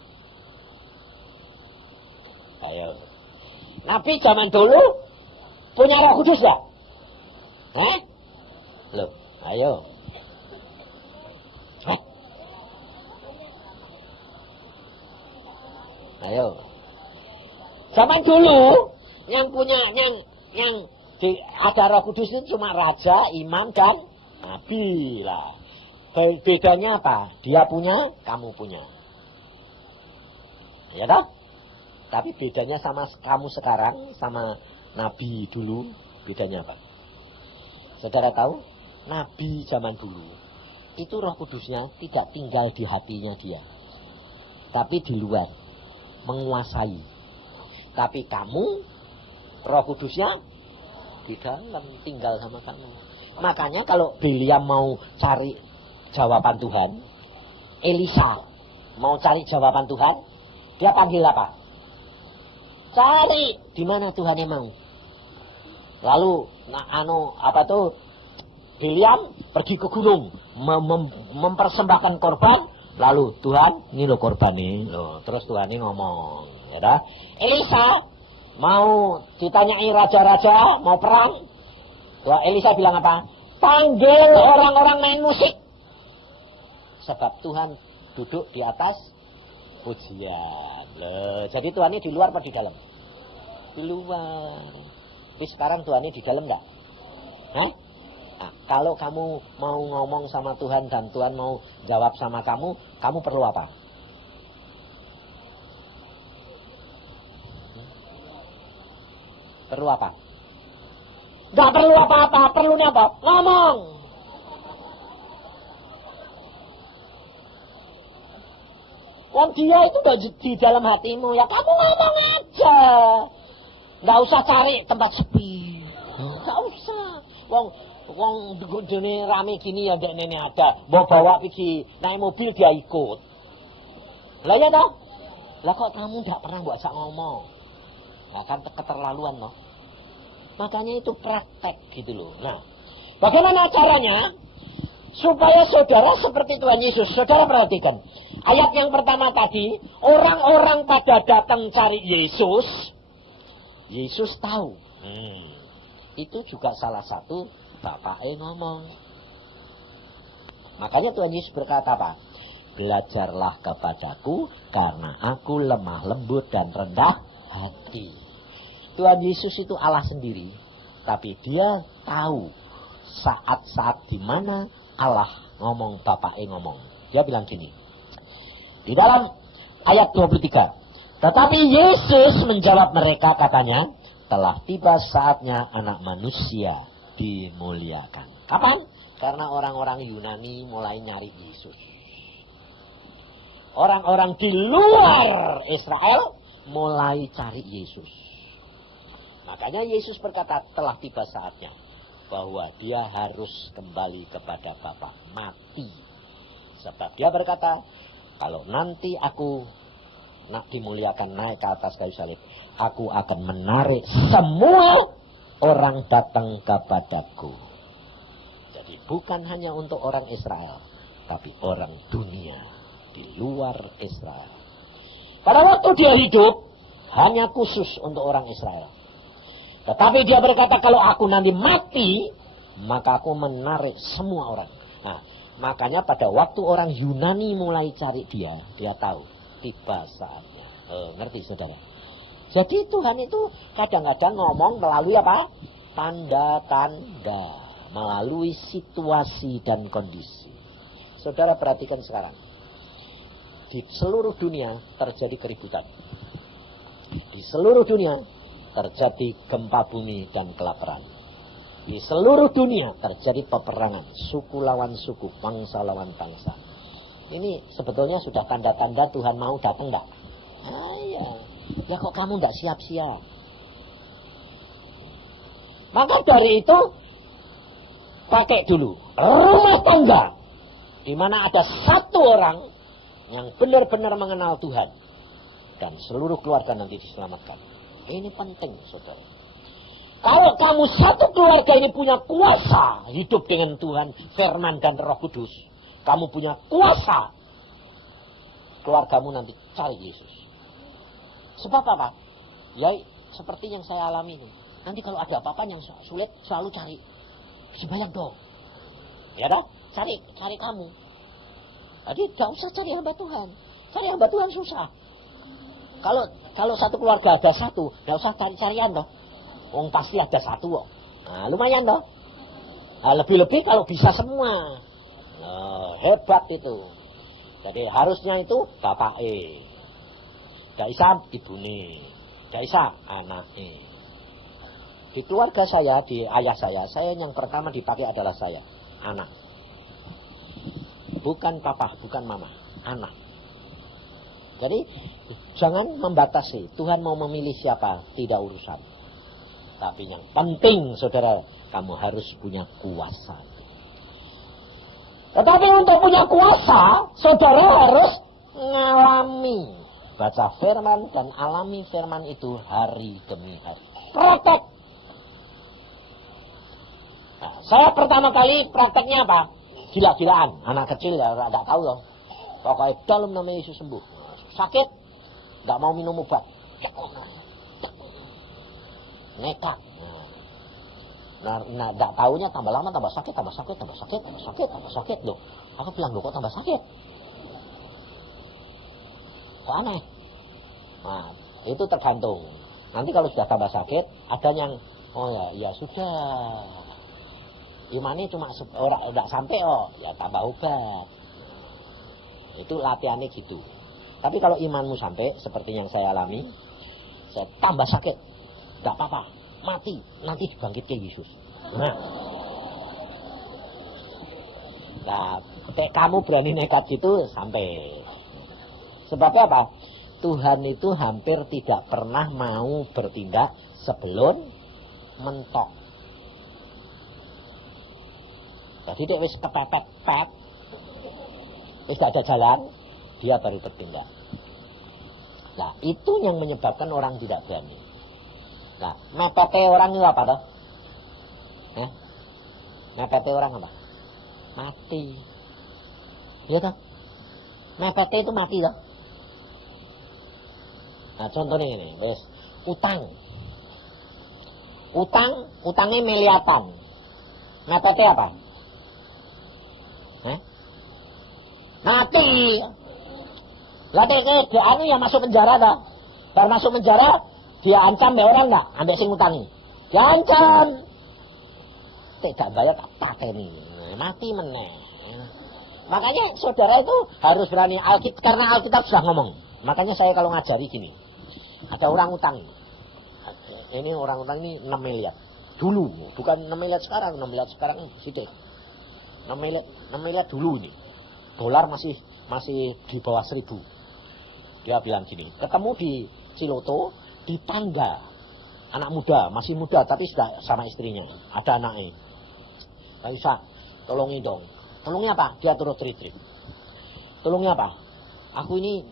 Ayo. Nabi zaman dulu punya Roh Kudus ya? Loh, ayo. Ayo. Zaman dulu yang punya ada Roh Kudus ini cuma raja, imam dan nabi lah. Bedanya apa? Dia punya, kamu punya. Ya toh? Tapi bedanya sama kamu sekarang sama nabi dulu, bedanya apa? Saudara tahu? Nabi zaman dulu itu Roh Kudusnya tidak tinggal di hatinya dia, tapi di luar, menguasai. Tapi kamu Roh Kudusnya di dalam, tinggal sama kamu. Makanya kalau Biliam mau cari jawaban Tuhan, Elisa mau cari jawaban Tuhan, dia panggil apa? Cari di mana Tuhan yang mau. Lalu Biliam pergi ke gunung mempersembahkan korban. Lalu Tuhan, ini lo korban ini. Terus Tuhan ini ngomong, ya. Elisa mau ditanyai raja-raja, mau perang. Elisa bilang apa? Panggil orang-orang main musik. Sebab Tuhan duduk di atas pujian. Jadi Tuhan ini di luar apa di dalam? Di luar. Tapi sekarang Tuhan ini di dalam enggak? Nah, kalau kamu mau ngomong sama Tuhan dan Tuhan mau jawab sama kamu perlu apa? Perlu apa? Gak perlu apa-apa, perlunya apa? Ngomong. Wong dia itu udah di dalam hatimu, ya kamu ngomong aja. Gak usah cari tempat sepi. Gak usah. Wong dene rame gini ya ndek nene ada. Mau bawa pergi naik mobil dia ikut. Lah ya toh? Lah kok kamu gak pernah mbok ajak ngomong? Nah kan keterlaluan loh. Makanya itu praktek gitu loh. Nah, bagaimana caranya supaya saudara seperti Tuhan Yesus? Saudara perhatikan. Ayat yang pertama tadi, orang-orang pada datang cari Yesus. Yesus tahu. Itu juga salah satu Bapaknya ngomong. Makanya Tuhan Yesus berkata apa? Belajarlah kepadaku karena aku lemah lembut dan rendah hati. Tuhan Yesus itu Allah sendiri, tapi dia tahu saat-saat di mana Allah ngomong, Bapaknya ngomong. Dia bilang gini, di dalam ayat 23. Tetapi Yesus menjawab mereka, katanya, telah tiba saatnya anak manusia dimuliakan. Kapan? Karena orang-orang Yunani mulai nyari Yesus. Orang-orang di luar Israel mulai cari Yesus. Makanya Yesus berkata telah tiba saatnya bahwa dia harus kembali kepada Bapa, mati. Sebab dia berkata, kalau nanti aku nak dimuliakan naik ke atas kayu salib, aku akan menarik semua orang datang kepadaku. Jadi Jadi bukan hanya untuk orang Israel, tapi orang dunia di luar Israel. Pada waktu dia hidup, hanya khusus untuk orang Israel. Tetapi dia berkata, kalau aku nanti mati, maka aku menarik semua orang. Nah, makanya pada waktu orang Yunani mulai cari dia tahu tiba saatnya. Ngerti saudara? Jadi Tuhan itu kadang-kadang ngomong melalui apa? Tanda-tanda, melalui situasi dan kondisi. Saudara perhatikan sekarang. Di seluruh dunia terjadi keributan. Di seluruh dunia terjadi gempa bumi dan kelaparan. Di seluruh dunia terjadi peperangan, suku lawan suku, bangsa lawan bangsa. Ini sebetulnya sudah tanda-tanda Tuhan mau datang enggak? Ya kok kamu enggak siap-siap? Maka dari itu pakai dulu rumah tangga di mana ada satu orang yang benar-benar mengenal Tuhan dan seluruh keluarga nanti diselamatkan. Ini penting, saudara. Kalau kamu satu keluarga ini punya kuasa hidup dengan Tuhan, firman dan Roh Kudus, kamu punya kuasa, keluargamu nanti cari Yesus. Sebab apa? Ya seperti yang saya alami ini. Nanti kalau ada apa-apa yang sulit, selalu cari sembahyang dong. Ya dong, cari kamu. Jadi gak usah cari hamba Tuhan. Cari hamba Tuhan susah. Kalau satu keluarga ada satu, gak usah cari-carian dong. Pasti ada satu kok. Nah, lumayan dong. Nah, lebih-lebih kalau bisa semua. Hebat itu. Jadi harusnya itu bapak gak bisa ibu gak bisa anak Di keluarga saya, di ayah saya yang pertama dipakai adalah saya, anak. Bukan papa, bukan mama, anak. Jadi jangan membatasi. Tuhan mau memilih siapa, tidak urusan. Tapi yang penting, saudara, kamu harus punya kuasa. Tetapi untuk punya kuasa, saudara harus ngalami. Baca firman dan alami firman itu hari demi hari. Praktek. Nah, saya pertama kali prakteknya apa? Gila-gilaan. Anak kecil gak tahu loh. Pokoknya dalam nama Yesus sembuh. Sakit, gak mau minum obat. Nekat. Nah, gak taunya tambah lama tambah sakit loh. Aku bilang, loh kok tambah sakit? Kok aneh? Nah, itu tergantung. Nanti kalau sudah tambah sakit, ada yang, ya sudah. Imannya cuma udah sampai, ya tambah obat. Itu latihannya gitu. Tapi kalau imanmu sampai, seperti yang saya alami, saya tambah sakit. Gak apa-apa, mati, nanti dibangkitkan Yesus. Nah, kamu berani nekat gitu, sampai. Sebabnya apa? Tuhan itu hampir tidak pernah mau bertindak sebelum mentok. Jadi dia wis kepepet, wis gak ada jalan, dia baru bertindak. Nah, itu yang menyebabkan orang tidak berani. Nah, mepete orang itu apa toh? Mepete orang apa? Mati. Iya toh? Mepete itu mati toh? Nah, contohnya ini, terus utangnya miliatan. Mepete apa? Mati. Lah dia anu yang masuk penjara dah. Baru masuk penjara dia ancam be orang enggak, ambek sing utangi. Dia ancam. Tidak bayar tak pateni. Mati meneh. Makanya saudara itu harus berani karena Alkitab sudah ngomong. Makanya saya kalau ngajari gini. Ada orang utang. Ini orang utang ini 6 miliar. Dulu, bukan 6 miliar sekarang, 6 miliar sekarang sidik. 6 miliar dulu ini. Dolar masih di bawah 1.000. Dia bilang gini, ketemu di Ciloto, di tangga. Anak muda, masih muda tapi sudah sama istrinya. Ada anaknya. Pak Isa, tolongi dong. Tolongnya apa? Dia turut retreat. Tolongnya apa? Aku ini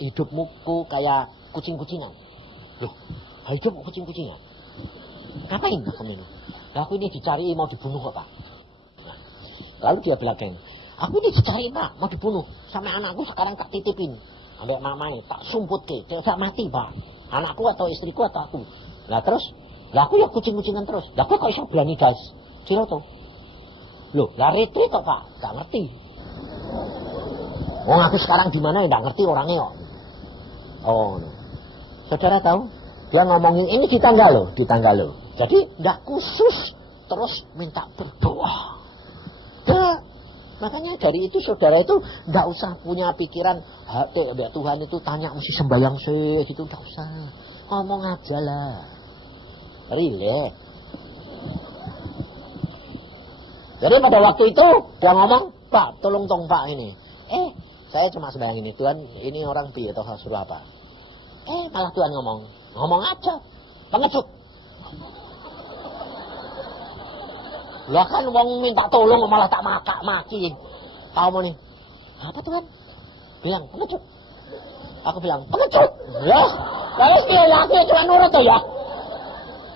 hidupku kayak kucing-kucingan. Loh, hidup kucing-kucingan? Ngapain aku ini? Aku ini dicari mau dibunuh apa? Lalu dia bilang, aku ini dicari Pak, mau dibunuh. Sampai anakku sekarang tak titipin. Sampai mamanya, tak sumput ke, dia gak mati Pak. Anakku atau istriku atau aku. Nah terus, lah aku ya kucing-kucingan terus. Lah aku kok bisa berani gas? Ciroto. Loh, lah retri kok Pak, gak ngerti. Oh aku sekarang di mana ya gak ngerti orangnya kok. Oh, no. Saudara tahu? Dia ngomongin ini di tangga loh. Jadi gak khusus terus minta berdoa. Nah, makanya dari itu saudara itu gak usah punya pikiran Tuhan itu tanya mesti sembahyang sih gitu, gak usah. Ngomong aja lah. Relax. Jadi pada waktu itu dia ngomong, Pak tolong dong Pak ini. Saya cuma sembahyang ini, Tuhan ini orang piye atau suruh apa? Malah Tuhan ngomong aja, pengecut. Lah kan wong minta tolong malah tak makin. Tahu mau nih? Apa Tuhan? Bilang pengecut. Aku bilang pengecut. Lah, dia aku cuma nurut tuh ya.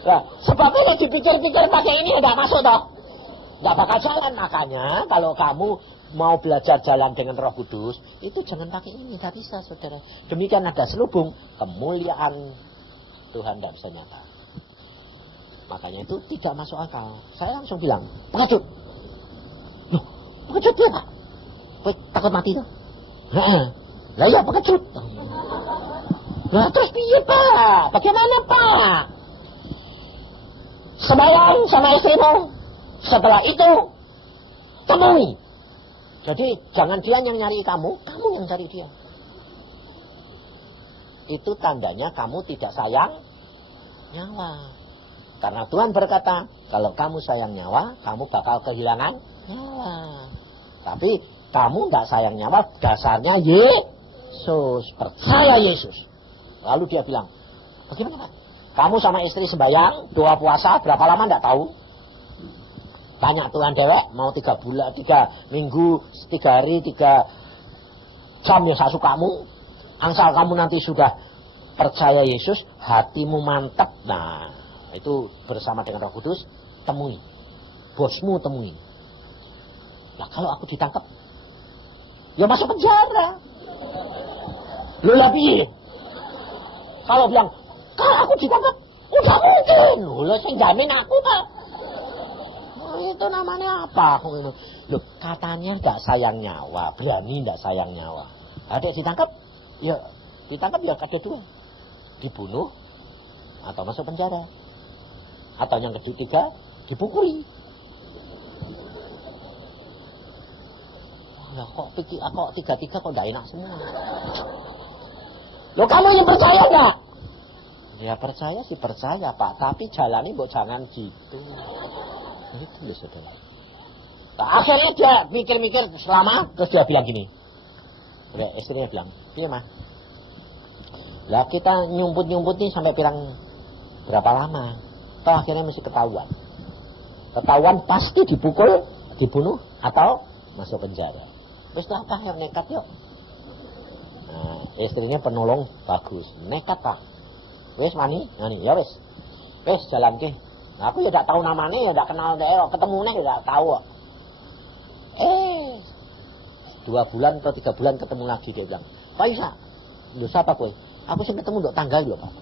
Nah, sebabnya kalau dipikir-pikir pakai ini enggak masuk toh. Enggak bakal jalan. Makanya kalau kamu mau belajar jalan dengan Roh Kudus, itu jangan pakai ini, enggak bisa saudara. Demikian ada selubung, kemuliaan Tuhan enggak bisa nyata. Makanya itu tidak masuk akal. Saya langsung bilang, pengecut. Loh, pengecut dia Pak? Takut mati tuh? Lah iya pengecut. Lah terus piye Pak? Bagaimana Pak? Sembahyang sama istrimu. Setelah itu temui. Jadi jangan dia yang nyari kamu yang cari dia. Itu tandanya kamu tidak sayang nyawa. Karena Tuhan berkata, kalau kamu sayang nyawa, kamu bakal kehilangan nyawa. Tapi kamu gak sayang nyawa, dasarnya Yesus. Percaya Yesus. Lalu dia bilang, bagaimana Pak? Kamu sama istri sembahyang, doa puasa, berapa lama gak tahu? Tanya Tuhan dewek, mau 3 bulan, 3 minggu, 3 hari, 3 jam ya sasukamu. Angsal kamu nanti sudah percaya Yesus, hatimu mantap. Nah, itu bersama dengan Roh Kudus, temui. Bosmu temui. Nah kalau aku ditangkap, ya masuk penjara. Lu lebih. Kalau bilang, kalau aku ditangkap, udah mungkin. Lu sih jamin aku Pak. Itu namanya apa? Loh, katanya gak sayang nyawa, berani gak sayang nyawa. Ada ditangkap, ya ditangkap ya ada 2. Dibunuh atau masuk penjara. Atau yang ketiga dipukuli. Lah kok 3 kok gak enak semua. Loh kamu yang percaya gak? Ya percaya sih percaya Pak, tapi jalani mbok jangan gitu. Itu loh saudara. Nah, akhirnya dia mikir-mikir selama, terus dia bilang gini. Ya, istrinya bilang, iya mah. Lah kita nyumput nih sampai berapa lama? Toh akhirnya mesti ketahuan. Ketahuan pasti dipukul, dibunuh, atau masuk penjara. Terus apa yang nekat yuk? Nah, istrinya penolong bagus, nekat Pak. Wes mani, ya wes jalan ke. Nah, aku ya tidak tahu namanya, ya tidak kenal dia, ketemunya ya tidak tahu. 2 bulan atau 3 bulan ketemu lagi dia bilang, Pak Isa, lu siapa kowe? Aku sih ketemu untuk tanggal loh Pak.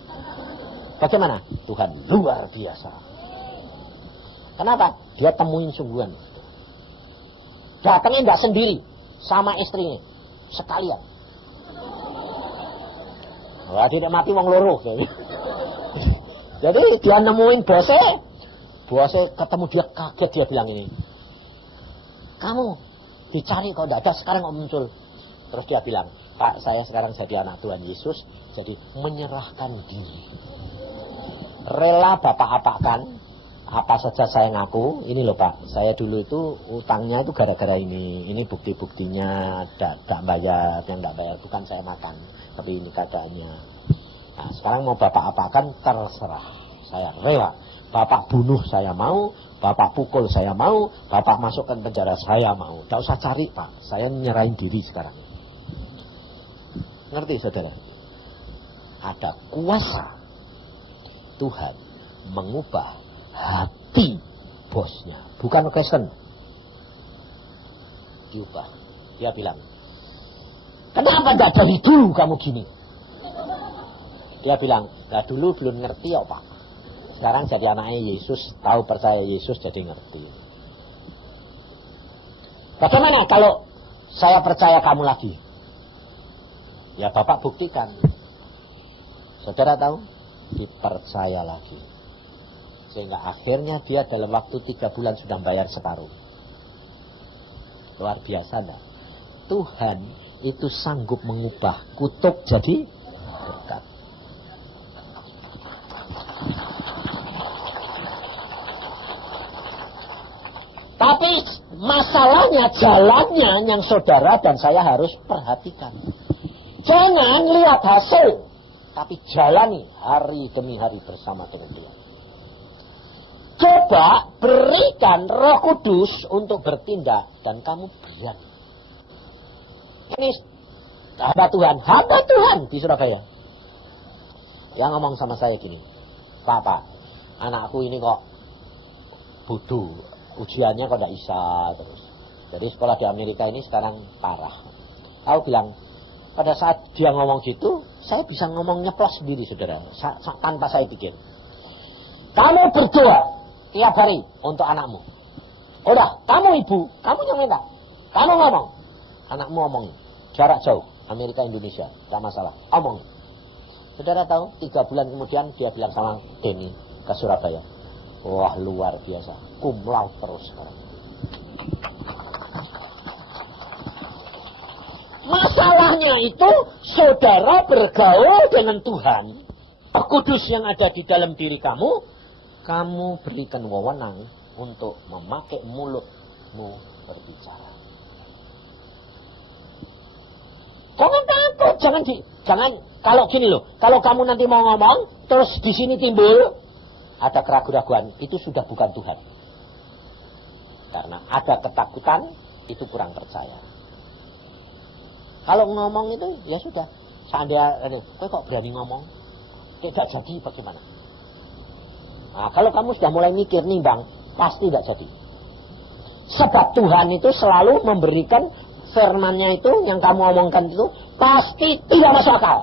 Bagaimana? Tuhan luar biasa. Kenapa? Dia temuin sungguhan. Datangnya tidak sendiri, sama istrinya sekalian. Wah, tidak mati wong loro. Jadi dia nemuin bosnya ketemu dia kaget, dia bilang ini. Kamu dicari kok tidak ada, sekarang kok muncul. Terus dia bilang, Pak saya sekarang jadi anak Tuhan Yesus, jadi menyerahkan diri. Rela Bapak apakan, apa saja saya ngaku. Ini loh Pak, saya dulu itu utangnya itu gara-gara ini bukti-buktinya, tidak bayar, yang tidak bayar bukan saya makan, tapi ini keadaannya. Nah sekarang mau Bapak apakan terserah, saya rela. Bapak bunuh saya mau, Bapak pukul saya mau, Bapak masukkan penjara saya mau. Tidak usah cari Pak, saya nyerahin diri sekarang. Ngerti saudara? Ada kuasa Tuhan mengubah hati bosnya, bukan Kristen. diubah. Dia bilang, kenapa tidak dari dulu kamu gini? Dia bilang, nah dulu belum ngerti ya Pak. Sekarang jadi anaknya Yesus, tahu percaya Yesus jadi ngerti. Bagaimana kalau saya percaya kamu lagi? Ya Bapak buktikan. Saudara tahu? Dipercaya lagi. Sehingga akhirnya dia dalam waktu 3 bulan sudah bayar separuh. Luar biasa enggak? Tuhan itu sanggup mengubah kutuk jadi berkat. Tapi masalahnya jalannya yang saudara dan saya harus perhatikan. Jangan lihat hasil, tapi jalani hari demi hari bersama dengan Dia. Coba berikan Roh Kudus untuk bertindak dan kamu berani. Ini hamba Tuhan di Surabaya. Dia ngomong sama saya gini, Pak, anakku ini kok bodoh, ujiannya kok tidak bisa terus. Jadi sekolah di Amerika ini sekarang parah. Aku bilang, pada saat dia ngomong gitu, saya bisa ngomong nyeplos sendiri, saudara, tanpa saya pikir. Kamu berdoa tiap hari untuk anakmu. Udah, kamu ibu, kamu yang minta. Kamu ngomong. Anakmu ngomong. Jarak jauh, Amerika Indonesia, tidak masalah. Omong. Saudara tahu, 3 bulan kemudian dia bilang sama Denny ke Surabaya. Wah, luar biasa. Cum laude terus sekarang. Masalahnya itu, saudara bergaul dengan Tuhan. Roh Kudus yang ada di dalam diri kamu berikan wewenang untuk memakai mulutmu berbicara. Jangan takut, jangan kalau gini loh, kalau kamu nanti mau ngomong, terus di sini timbul ada keraguan-raguan, itu sudah bukan Tuhan. Karena ada ketakutan, itu kurang percaya. Kalau ngomong itu, ya sudah. Seandainya, kok berani ngomong? Tidak jadi bagaimana? Nah, kalau kamu sudah mulai mikir nimbang, pasti tidak jadi. Sebab Tuhan itu selalu memberikan firman-Nya itu, yang kamu omongkan itu, pasti tidak masuk akal.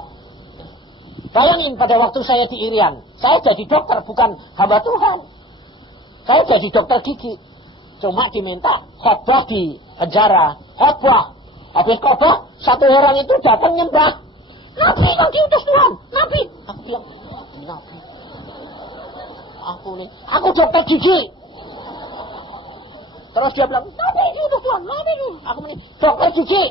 Bayangin pada waktu saya di Irian, saya jadi dokter, bukan hamba Tuhan. Saya jadi dokter gigi. Cuma diminta khotbah di penjara. Khotbah. Habis khotbah, satu orang itu datang nyembah. Nabi yang diutus Tuhan. Nabi. Aku bilang, Nabi. Aku dokter gigi. Terus dia bilang, Nabi diutus Tuhan. Nabi. Aku bilang, dokter gigi.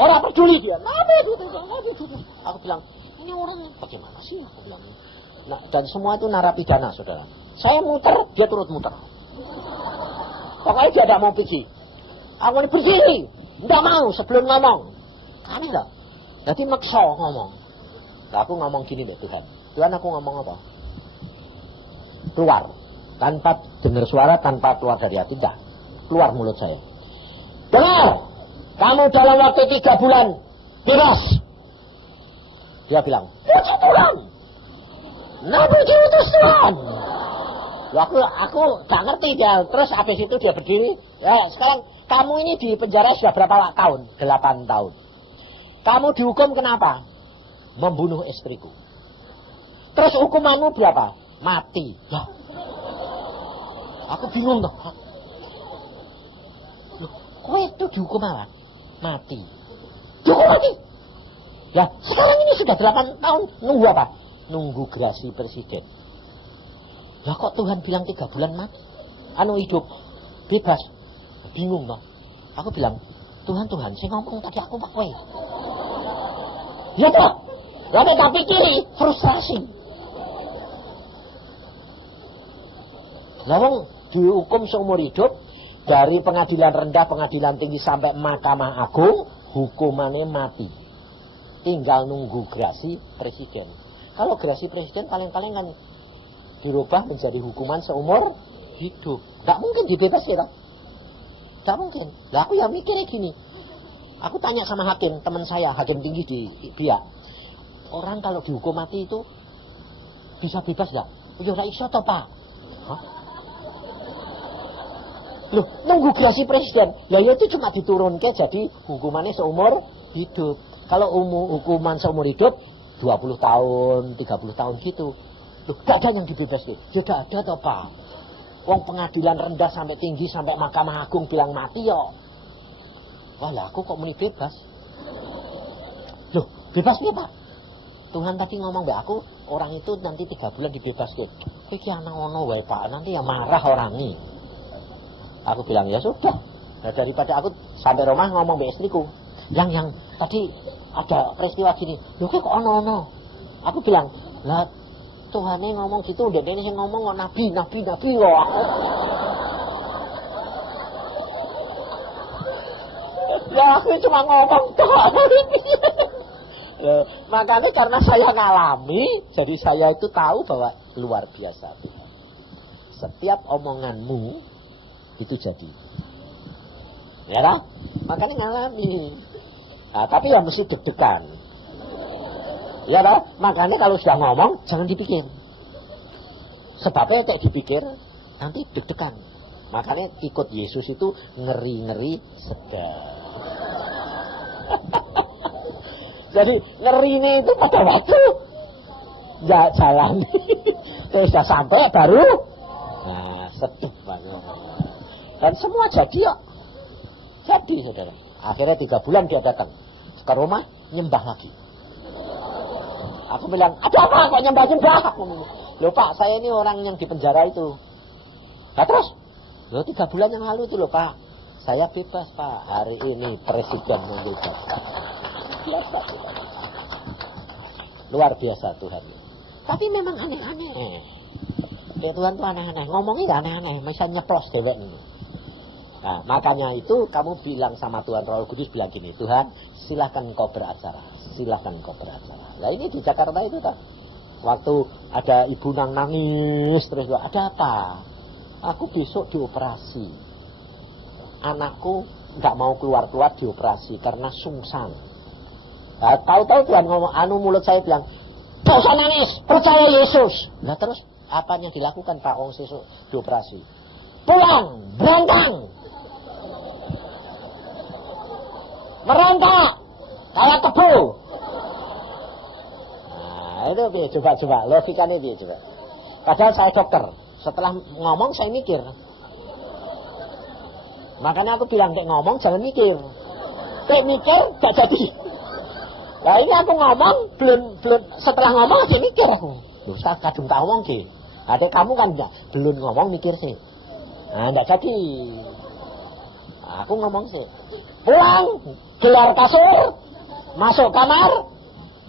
Orang peduli dia. Nabi diutus Tuhan. Nabi diutus. Aku bilang, ini orang bagaimana sih? Aku bilang. Nah, dan semua itu narapidana, saudara. Saya muter, dia turut muter. Pokoknya dia tidak mau pergi. Aku ini berdiri. Tidak mau sebelum ngomong. Aneh tak? Jadi maksa ngomong. Nah, aku ngomong gini loh Tuhan. Tuhan, aku ngomong apa? Keluar. Tanpa dengar suara, tanpa keluar dari hati. Tidak. Keluar mulut saya. Dengar. Kamu dalam waktu 3 bulan. Bebas. Dia bilang, puji Tuhan. Nabi diutus Tuhan. Aku gak ngerti dia. Terus habis itu dia berdiri. Ya, sekarang kamu ini di penjara sudah berapa tahun? 8 tahun. Kamu dihukum kenapa? Membunuh istriku. Terus hukumanmu berapa? Mati. Loh. Aku bingung toh. Loh, kok itu dihukum apa? Mati. Dihukum mati. Ya, sekarang ini sudah 8 tahun. Nunggu apa? Nunggu gerasi presiden. Lah kok Tuhan bilang 3 bulan mati? Hidup. Bebas. Bingung toh. Aku bilang, Tuhan, saya ngomong tadi aku pak kowe. Ya toh. Ya tak pikiri, frustrasi. Lawang dihukum seumur hidup dari pengadilan rendah, pengadilan tinggi sampai Mahkamah Agung, hukumannya mati. Tinggal nunggu gerasi presiden. Kalau gerasi presiden paling-paling kan dirubah menjadi hukuman seumur hidup. Gak mungkin dibebas ya, gak mungkin. Lah aku yang mikirnya gini. Aku tanya sama hakim, teman saya, hakim tinggi di BIA. Orang kalau dihukum mati itu bisa bebas gak? Ya gak iso toh Pak. Hah? Loh, nunggu gerasi presiden. Ya itu cuma diturunkan jadi hukumannya seumur hidup. Kalau hukuman seumur hidup 20 tahun, 30 tahun gitu. Loh, gak ada yang dibebas deh. Sudah ada toh Pak. Wong pengadilan rendah sampai tinggi sampai Mahkamah Agung bilang mati yo. Wah lah aku kok muni bebas. Loh, bebas nih Pak. Tuhan tadi ngomong be aku, orang itu nanti 3 bulan dibebas deh. Iki ana ono wae Pak, nanti ya marah orang ini. Aku bilang ya sudah. Nah, daripada aku sampai rumah ngomong be istriku, yang tadi ada peristiwa gini. Loh kok ono. Aku bilang, "Lah Tuhane ngomong gitu, ndekne sing ngomong kok nabi kok." Ya aku cuma ngomong tok. Ya, makanya karena saya ngalami, jadi saya itu tahu bahwa luar biasa. Setiap omonganmu itu jadi. Ya lah, makanya ngalami. Nah, tapi ya mesti deg-degan. Ya lah, makanya kalau sudah ngomong jangan dipikir. Sebabnya tak dipikir nanti deg-degan. Makanya ikut Yesus itu ngeri-ngeri sedang. Jadi ngerinya itu pada waktu nggak jalan. Terus sudah sampai baru sedih banget. Dan semua jadi ya. Jadi saudara. Akhirnya 3 bulan dia datang ke rumah nyembah lagi. Aku bilang, ada apa kok nyembah-nyembah? Loh Pak, saya ini orang yang di penjara itu. Nah terus? Loh 3 bulan yang lalu itu loh Pak. Saya bebas Pak. Hari ini presiden membebas. Luar biasa Tuhan. Tapi memang aneh-aneh. Ya Tuhan tuh aneh-aneh. Ngomongnya gak aneh-aneh. Misalnya nyeplos dewek ini. Nah, makanya itu kamu bilang sama Tuhan, Roh Kudus bilang gini, Tuhan silahkan engkau beracara, silahkan engkau beracara. Nah ini di Jakarta itu kan, waktu ada ibu nangis terus, ada apa? Aku besok dioperasi, anakku nggak mau keluar dioperasi karena sungsang. Nah, tahu-tahu Tuhan ngomong, mulut saya bilang, gak usah nangis, percaya Yesus. Nah terus apa yang dilakukan Pak Wong Yesus dioperasi? Pulang, berangkang. Merontak kayak kebu. Nah itu biar coba logikanya dia coba. Padahal saya dokter. Setelah ngomong saya mikir. Makanya aku bilang kayak ngomong jangan mikir. Kayak mikir gak jadi. Nah ini aku ngomong belum setelah ngomong aja mikir aku. Loh saya kadung tak ngomong deh. Ada kamu kan enggak belum ngomong mikir sih. Nah enggak jadi. Nah, aku ngomong sih. Pulang, gelar kasur, masuk kamar,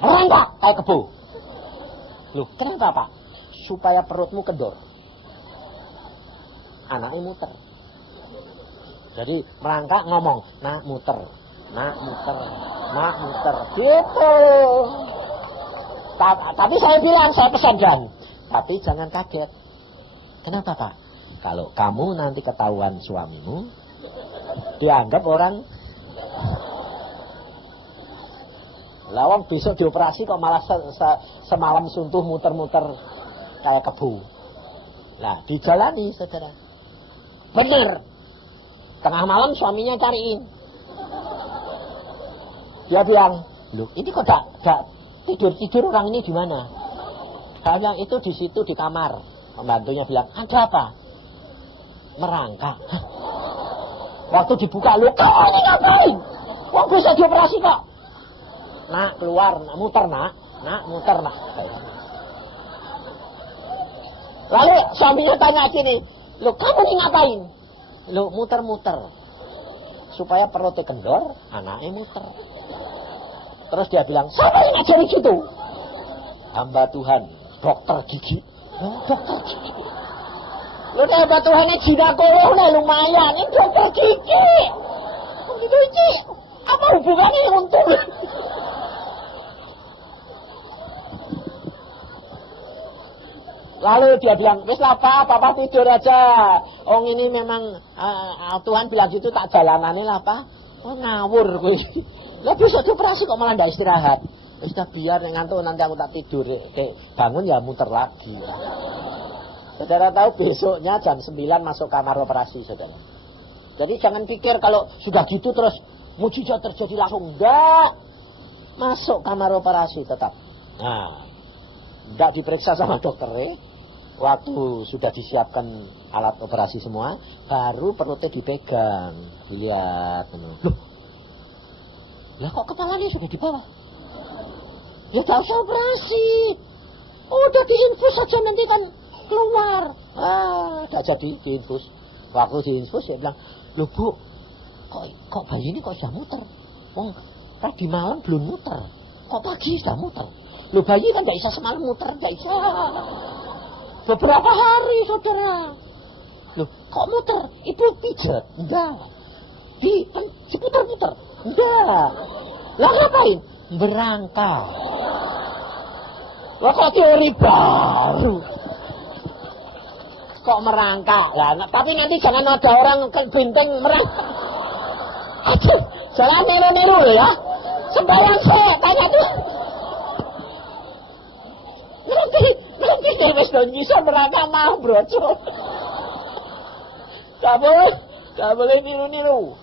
merangkak kayak kebu. Loh, kenapa Pak? Supaya perutmu kendor. Anaknya muter. Jadi merangkak ngomong, nak muter. Gitu. Tapi saya bilang, saya pesan Jan. Tapi jangan kaget. Kenapa Pak? Kalau kamu nanti ketahuan suamimu, dianggap orang lawang besok dioperasi kok malah semalam suntuh muter-muter kayak kebu. Nah dijalani saudara. Bener. Tengah malam suaminya cariin. Dia bilang, loh ini kok gak tidur orang ini di mana? Saya bilang itu di situ di kamar. Pembantunya bilang, ada apa? Merangkak. Waktu dibuka, loh kau ini ngapain? Kok bisa dioperasi kok? Nak keluar, nak muter nak. Lalu suaminya tanya gini, loh kamu ini ngapain? Loh muter-muter. Supaya perutnya kendor, anaknya muter. Terus dia bilang, siapa yang ngajarin gitu? Hamba Tuhan, dokter gigi. Dokter gigi. Lu hamba Tuhan ini ginekoloh nih lumayan, ini dokter gigi. Gigi, apa hubungannya untuk? Lalu dia bilang, wis lah Papa tidur aja. Ini memang Tuhan bilang gitu tak jalanane lah Pak. Ngawur gue. Lah besok dioperasi kok malah ndak istirahat. Wis tak biar ngantuk nanti aku tak tidur. Bangun ya muter lagi. Saudara tahu besoknya jam 9 masuk kamar operasi saudara. Jadi jangan pikir kalau sudah gitu terus mujizat terjadi langsung. Enggak. Masuk kamar operasi tetap. Nah, enggak diperiksa sama dokter. Waktu sudah disiapkan alat operasi semua, baru perutnya dipegang, dilihat. Loh, lah kok kepalanya sudah di bawah? Ya tak usah operasi. Udah diinfus saja nanti kan keluar. Tak jadi diinfus. Waktu diinfus saya bilang, loh Bu, kok bayi ini kok sudah muter? Tadi malam belum muter. Kok pagi sudah muter? Loh bayi kan gak bisa semalam muter, gak bisa. Beberapa hari saudara. Loh kok muter? Ibu pijat? Enggak. Diputer-puter? Enggak. Lah ngapain? Berangkat. Lah kok teori baru? Kok merangkak? Lah, tapi nanti jangan ada orang bintang merangkak. Aduh, jangan niru-niru ya. Sembarang saya tanya tuh. Nanti terus dong bisa merangkak mau broco. Gak boleh niru-niru.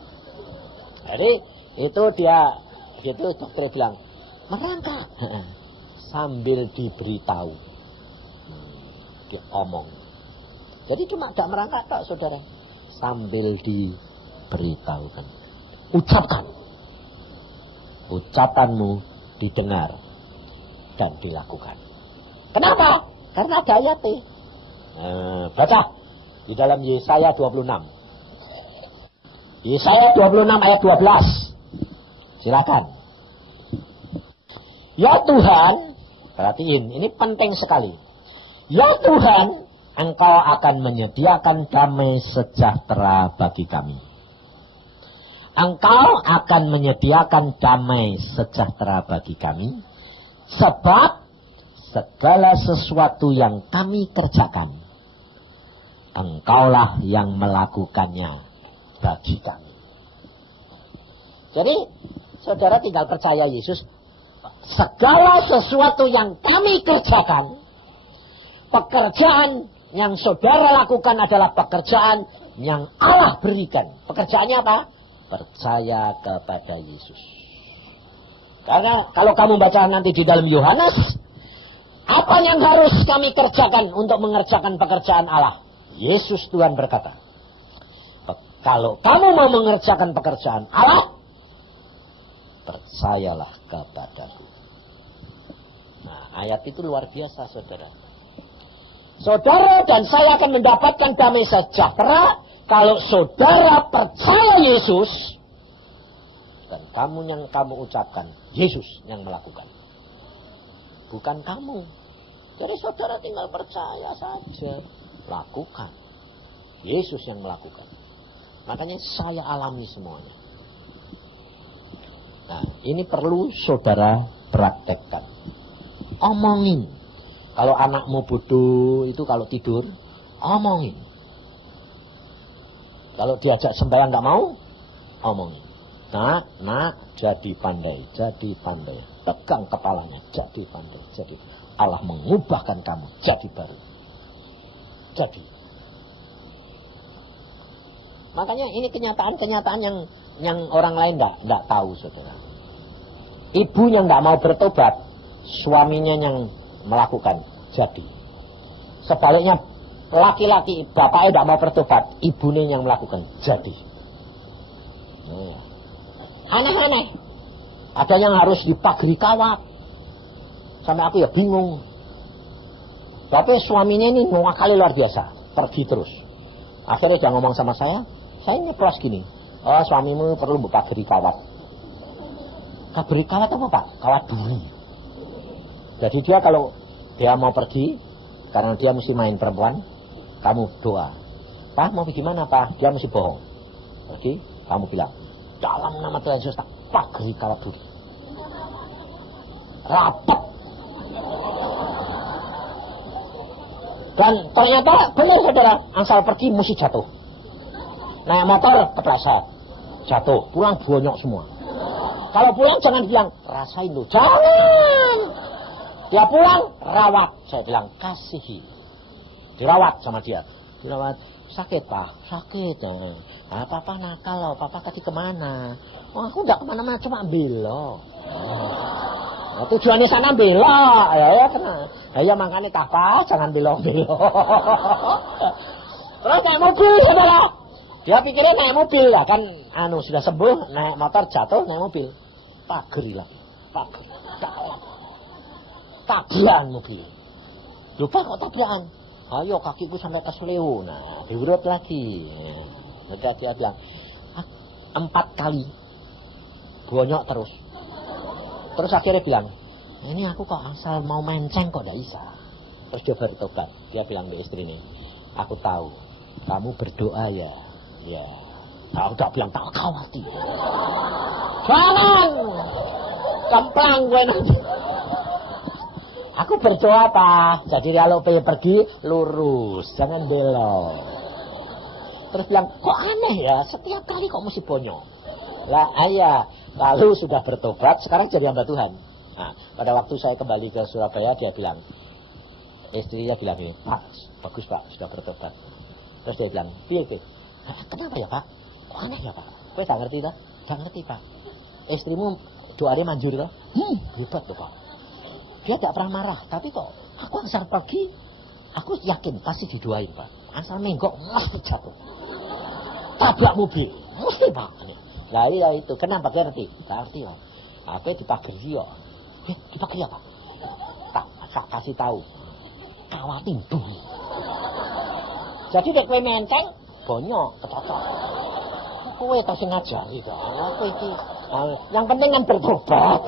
Jadi itu dia, gitu dokter bilang merangkak sambil diberitahu, diomong. Jadi cuma gak merangkak tak saudara, sambil diberitahukan. Ucapkan, ucapanmu didengar dan dilakukan. Kenapa? Karena ada ayatnya. Baca di dalam Yesaya 26. Yesaya 26 ayat 12. Silakan. Ya Tuhan, perhatiin, ini penting sekali. Ya Tuhan, Engkau akan menyediakan damai sejahtera bagi kami. Engkau akan menyediakan damai sejahtera bagi kami, sebab segala sesuatu yang kami kerjakan, Engkaulah yang melakukannya bagi kami. Jadi, saudara tinggal percaya Yesus. Segala sesuatu yang kami kerjakan, pekerjaan yang saudara lakukan adalah pekerjaan yang Allah berikan. Pekerjaannya apa? Percaya kepada Yesus. Karena kalau kamu baca nanti di dalam Yohanes, apa yang harus kami kerjakan untuk mengerjakan pekerjaan Allah? Yesus Tuhan berkata, kalau kamu mau mengerjakan pekerjaan Allah, percayalah kepadaku. Nah, ayat itu luar biasa saudara. Saudara dan saya akan mendapatkan damai sejahtera kalau saudara percaya Yesus, dan kamu yang kamu ucapkan, Yesus yang melakukan, bukan kamu. Jadi saudara tinggal percaya saja, lakukan. Yesus yang melakukan. Makanya saya alami semuanya. Nah, ini perlu saudara praktekkan. Omongin. Kalau anakmu bodoh itu kalau tidur, omongin. Kalau diajak sembahyang nggak mau, omongin. Nak, jadi pandai. Pegang kepalanya, jadi pandai. Jadi Allah mengubahkan kamu jadi baru. Jadi. Makanya ini kenyataan-kenyataan yang orang lain nggak tahu, saudara. Ibunya nggak mau bertobat, suaminya yang melakukan jadi. Sebaliknya laki-laki bapaknya nggak mau bertobat, ibunya yang melakukan jadi. Aneh-aneh. Ada yang harus dipagari kawat. Sampai aku ya bingung. Tapi suaminya ini ngakali luar biasa, pergi terus. Akhirnya dia ngomong sama saya nyeplos gini. Oh, suamimu perlu dipagari kawat. Pagari kawat apa Pak? Kawat duri. Jadi dia kalau dia mau pergi, karena dia mesti main perempuan, kamu doa. Pak mau pergi mana Pak? Dia mesti bohong. Pergi, kamu bilang, dalam nama Tuhan Yesus tak pagari kawat duri. Rapat. Dan ternyata benar saudara, asal pergi mesti jatuh. Naik motor kepleset, jatuh, pulang bonyok semua. Kalau pulang jangan bilang rasain loh, jangan. Dia pulang rawat, saya bilang kasihi, dirawat sama dia, dirawat Sakit Pak, sakit. Nah, Papa nakal loh, Papa tadi kemana? Oh, aku enggak kemana-mana, cuma belok. Nah, tujuannya sana belok, ya kena. Ya makanya Papa jangan belok-belok. Terus naik mobil, saudara. Dia pikirnya naik mobil, ya kan, sudah sembuh, naik motor jatuh, naik mobil. Pager lagi, pager. Tabrakan mobil. Lupa kok tabrakan. Ayo kakiku sampai kesleo. Nah, diurut lagi. Nah, dia bilang 4 kali bonyok terus. Terus akhirnya bilang, ini aku kok asal mau menceng kok tidak bisa. Terus dia bertobat. Dia bilang ke istrinya, aku tahu kamu berdoa ya. Ya. Aku tak bilang tak khawatir. Jangan. Kemplang gue nanti. Aku berdoa Pak, jadi kalau pergi lurus, jangan belok. Terus bilang, kok aneh ya, setiap kali kok mesti bonyok. Lah ayah, lalu sudah bertobat, sekarang jadi hamba Tuhan. Nah, pada waktu saya kembali ke Surabaya, dia bilang, istrinya bilang, Pak, bagus Pak, sudah bertobat. Terus dia bilang, iya, kenapa ya Pak? Kok aneh ya Pak? Kau tak ngerti tak? Tak ngerti Pak. Istrimu doanya manjur tak? Hebat tuh Pak. Dia tidak pernah marah, tapi kok aku asal pergi, aku yakin pasti didoain Pak. Asal menggok, mesti jatuh. Tabrak mobil, mesti Pak. Lah iya itu, kenapa ngerti? Ngerti ya. Aku dipageri ya. Dipageri apa? Tak kasih tahu. Kawatin tuh. Jadi nek kowe menteng, bonyok, kecocok. Kowe tak sengaja gitu. Aku iki. Yang penting kan bertobat.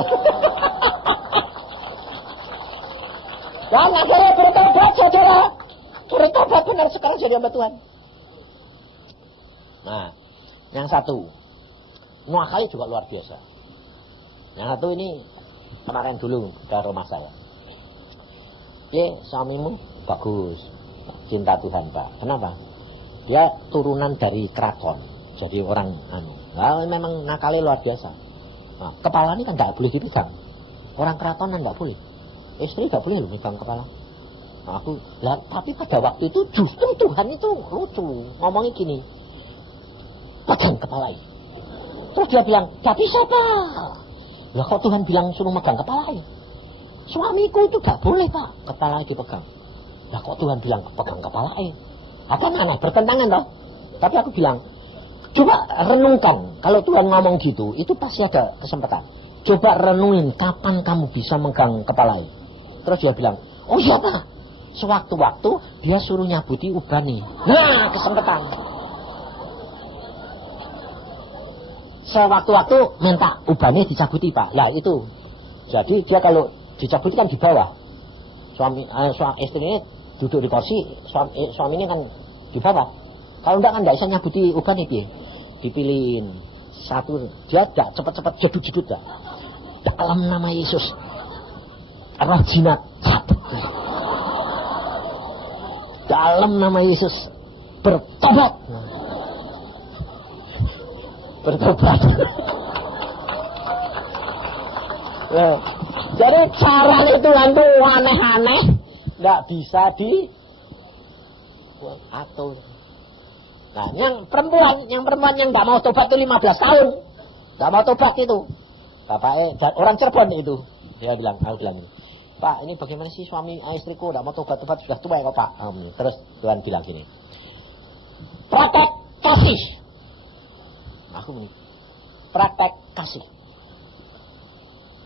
Dan akhirnya bertobat saudara. Bertobat benar sekarang jadi hamba Tuhan. Nah, yang satu, nuakai juga luar biasa. Yang satu ini kemarin dulu ke rumah saya. Suamimu bagus, cinta Tuhan Pak. Kenapa? Dia turunan dari keraton, jadi orang memang nakalnya luar biasa. Nah, kepala ini kan nggak boleh dipegang. Orang keraton kan nggak boleh. Istri gak boleh loh megang kepala. Nah, tapi pada waktu itu justru Tuhan itu lucu. Ngomongnya gini, pegang kepala ini. Terus dia bilang, gak bisa Pak. Lah kok Tuhan bilang suruh megang kepala ini? Suamiku itu gak boleh Pak, kepala dipegang. Lah kok Tuhan bilang pegang kepala ini? Apa mana? Bertentangan toh? Tapi aku bilang, coba renungkan. Kalau Tuhan ngomong gitu, itu pasti ada kesempatan. Coba renungin kapan kamu bisa megang kepala ini. Terus dia bilang, oh iya Pak, sewaktu-waktu dia suruh nyabuti uban nih. Nah, kesempatan. Sewaktu-waktu minta ubannya dicabuti Pak. Lah itu. Jadi dia kalau dicabuti kan di bawah. Istrinya duduk di kursi, suaminya kan di bawah. Kalau enggak kan enggak bisa nyabuti uban nih. Dipilihin satu, dia enggak cepat-cepat jedut-jedut lah. Dalam nama Yesus. Roh jinat cabut. Dalam nama Yesus bertobat. Bertobat. Ya. Jadi cara Tuhan itu aneh-aneh, nggak bisa atur. Nah, yang perempuan yang nggak mau tobat itu 15 tahun, nggak mau tobat itu. Bapaknya orang Cirebon itu, dia bilang, aku bilang, Pak, ini bagaimana sih suami istriku tidak mau tobat-tobat sudah tua ya kok Pak. Terus Tuhan bilang gini, praktek kasih. Aku ini praktek kasih.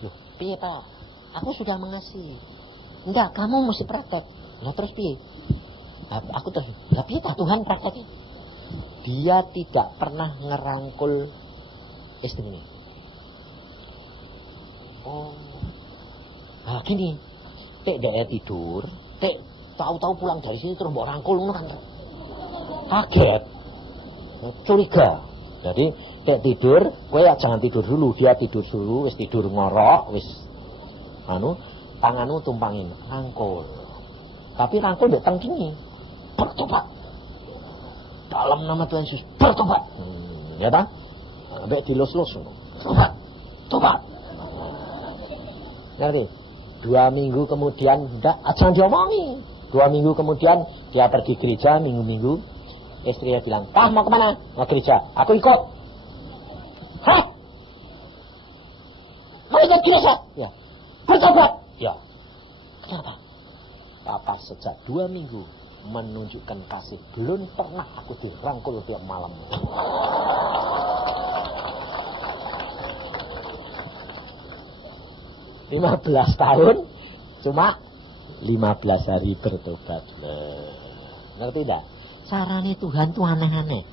Loh, piye Pak? Aku sudah mengasihi. Enggak, kamu mesti praktek. Nah terus piye? Aku terus, lah piye Pak Tuhan prakteknya? Dia tidak pernah ngerangkul istrinya. Oh. Nah gini, dia tidur, tahu-tahu pulang dari sini terus mau rangkul, kan kaget, curiga. Jadi tidur, gue ya jangan tidur dulu, dia tidur dulu, wis tidur ngorok, wis, tanganmu tumpangin, rangkul. Tapi rangkul dia tengkingi, bertobat. Dalam nama Tuhan Yesus, bertobat. Ya kan? Sampai dilus-lus, tobat. Ngerti? 2 minggu kemudian, jangan diomongi. 2 minggu kemudian dia pergi gereja minggu-minggu. Istrinya bilang, "Pak, mau kemana?" "Mau gereja." "Aku ikut." "Hah? Mau ikut gereja?" "Ya." "Bertobat?" "Ya." "Kenapa?" "Papa sejak 2 minggu menunjukkan kasih. Belum pernah aku dirangkul tiap malam." 15 tahun cuma 15 hari bertobat. Ngerti tidak? Caranya Tuhan itu aneh-aneh.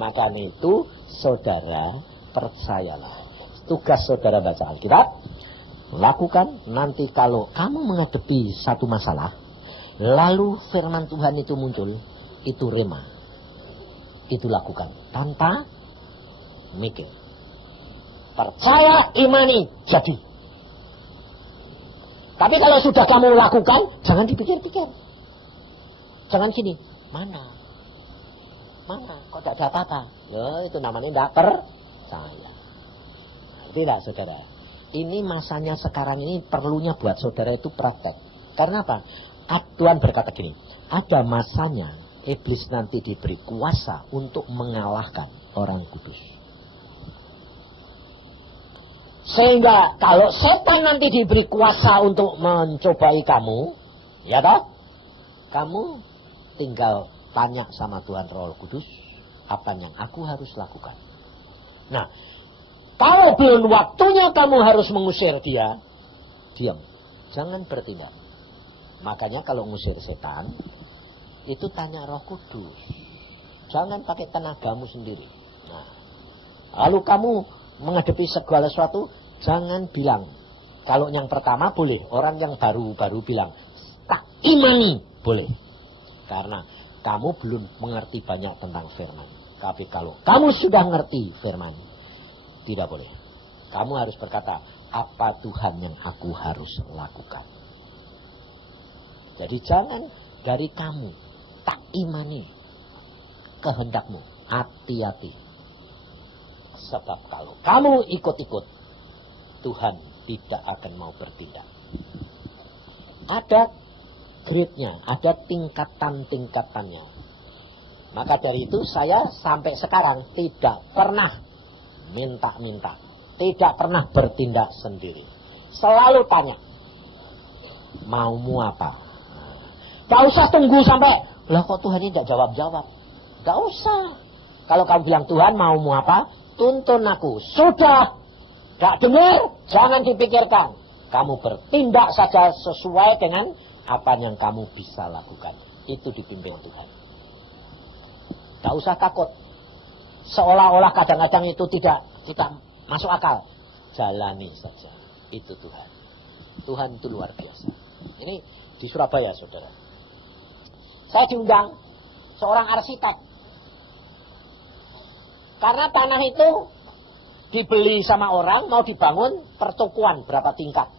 Maka itu saudara percayalah. Tugas saudara baca Alkitab, lakukan. Nanti kalau kamu menghadapi satu masalah, lalu firman Tuhan itu muncul, itu rema. Itu lakukan tanpa mikir. Percaya, imani, jadi. Tapi kalau sudah kamu lakukan, jangan dipikir-pikir. Jangan gini, mana, kok tidak ada apa-apa. Ya, itu namanya tidak percaya. Tidak, saudara. Ini masanya sekarang ini perlunya buat saudara itu praktek. Karena apa? Tuhan berkata gini, ada masanya iblis nanti diberi kuasa untuk mengalahkan orang kudus. Sehingga kalau setan nanti diberi kuasa untuk mencobai kamu, ya toh, kamu tinggal tanya sama Tuhan Roh Kudus, apa yang aku harus lakukan. Nah, kalau belum waktunya kamu harus mengusir dia, diam, jangan bertindak. Makanya kalau ngusir setan, itu tanya Roh Kudus. Jangan pakai tenagamu sendiri. Nah, lalu kamu menghadapi segala sesuatu, jangan bilang. Kalau yang pertama boleh, orang yang baru-baru bilang, tak imani, boleh. Karena kamu belum mengerti banyak tentang firman. Tapi kalau kamu sudah ngerti firman, tidak boleh. Kamu harus berkata, apa Tuhan yang aku harus lakukan. Jadi jangan dari kamu, tak imani kehendakmu. Hati-hati. Sebab kalau kamu ikut-ikut, Tuhan tidak akan mau bertindak. Ada grade-nya, ada tingkatan-tingkatannya. Maka dari itu saya sampai sekarang tidak pernah minta-minta. Tidak pernah bertindak sendiri. Selalu tanya, maumu apa? Gak usah tunggu sampai, lah kok Tuhan ini tidak jawab-jawab. Gak usah. Kalau kamu bilang, Tuhan maumu apa? Tuntun aku. Sudah. Gak dengar, jangan dipikirkan. Kamu bertindak saja sesuai dengan apa yang kamu bisa lakukan. Itu dipimpin Tuhan. Gak usah takut. Seolah-olah kadang-kadang itu tidak masuk akal. Jalani saja. Itu Tuhan. Tuhan itu luar biasa. Ini di Surabaya, saudara. Saya diundang seorang arsitek. Karena tanah itu dibeli sama orang, mau dibangun pertokoan berapa tingkat.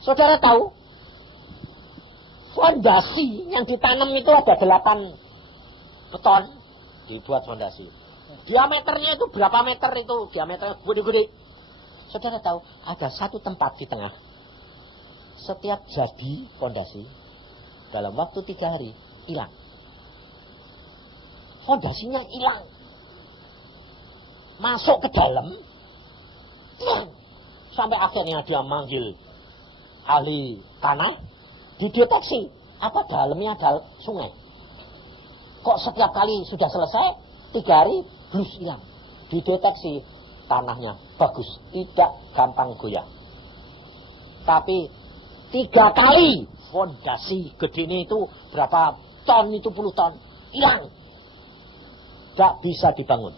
Saudara tahu, fondasi yang ditanam itu ada 8 beton, dibuat fondasi. Diameternya itu berapa meter itu, diameternya gede-gede. Saudara tahu, ada satu tempat di tengah. Setiap jadi fondasi, dalam waktu 3 hari, hilang. Fondasinya hilang. Masuk ke dalam, sampai akhirnya dia manggil ahli tanah, dideteksi apa dalamnya ada sungai. Kok setiap kali sudah selesai 3 hari blus hilang. Dideteksi tanahnya bagus, tidak gampang goyah. Tapi 3 kali fondasi gedenya itu berapa ton, itu puluh ton, hilang, tidak bisa dibangun.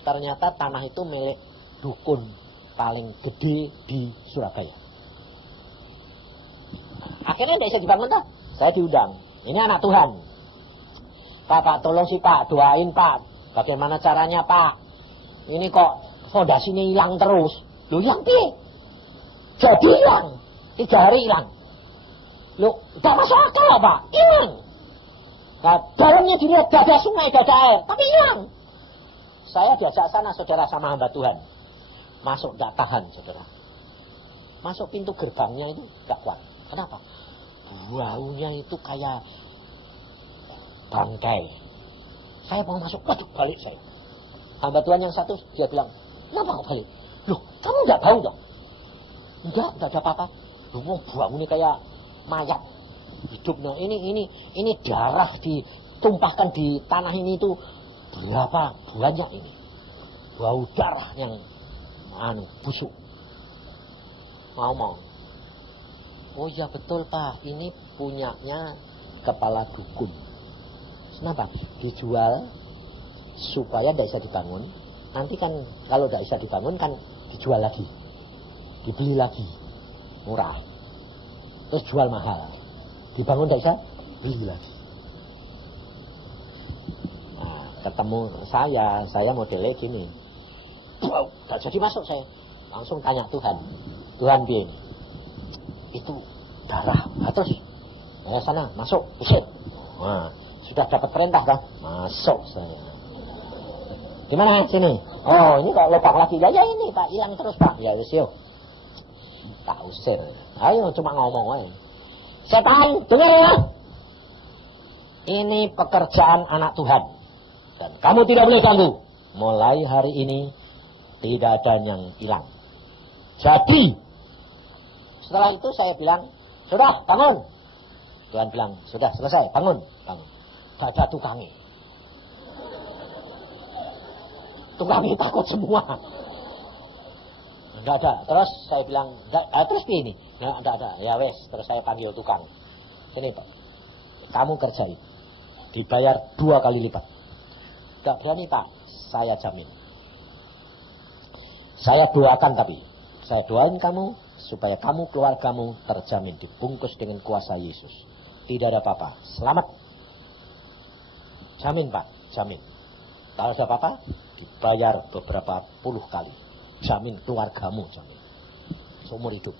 Ternyata tanah itu milik dukun paling gede di Surabaya. Akhirnya tidak bisa dibangun tak? Saya diundang. Ini anak Tuhan. Pak, tolong sih Pak, doain Pak. Bagaimana caranya Pak? Ini kok fondasinya hilang terus. Loh, hilang piye? Jadi hilang. 3 hari hilang. Loh, gak masuk akal lah Pak. Hilang. Nah, dalamnya dilihat gak ada sungai, gak ada air, tapi hilang. Saya diajak sana, saudara, sama hamba Tuhan. Masuk gak tahan, saudara. Masuk pintu gerbangnya itu gak kuat. Kenapa? Baunya itu kayak bangkai. Saya mau masuk, waduh balik saya. Hamba Tuhan yang satu, dia bilang, kenapa kau balik? Loh, kamu enggak bau toh? Enggak ada apa-apa. Loh, mau buang ini kayak mayat hidupnya. Ini darah ditumpahkan di tanah ini itu berapa banyak ini. Bau darah yang busuk. Ngomong. Oh iya betul Pak, ini punyanya kepala dukun. Kenapa? Dijual supaya tidak bisa dibangun. Nanti kan kalau tidak bisa dibangun kan dijual lagi, dibeli lagi murah, terus jual mahal, dibangun tidak bisa, beli lagi. Nah, ketemu saya modelnya gini, wow, tidak jadi masuk saya, langsung tanya Tuhan biar itu darah, terus sana masuk, usir. Nah, sudah dapat perintah kan, masuk saya. Gimana sini? Oh ini kok lubang lagi. Ya ini Pak, hilang terus Pak. Ya wis yo. Tak usir. Ayo cuma ngomong aja. Setan, dengar ya. Ini pekerjaan anak Tuhan. Dan kamu tidak boleh ganggu. Mulai hari ini tidak ada yang hilang. Jadi setelah itu saya bilang, sudah bangun. Tuhan bilang, sudah selesai, bangun. Gak ada tukangnya. Tukangnya takut semua. Enggak ada. Terus saya bilang, terus ini? Ya, enggak ada. Ya wes, terus saya panggil tukang. Sini Pak, kamu kerjain. Dibayar 2 kali lipat. Enggak berani Pak, saya jamin. Saya doakan tapi. Saya doain kamu, supaya kamu keluargamu terjamin. Dibungkus dengan kuasa Yesus. Tidak ada apa-apa. Selamat. Jamin Pak, jamin. Kalau ada apa-apa, dibayar beberapa puluh kali. Jamin keluargamu, jamin. Seumur hidup.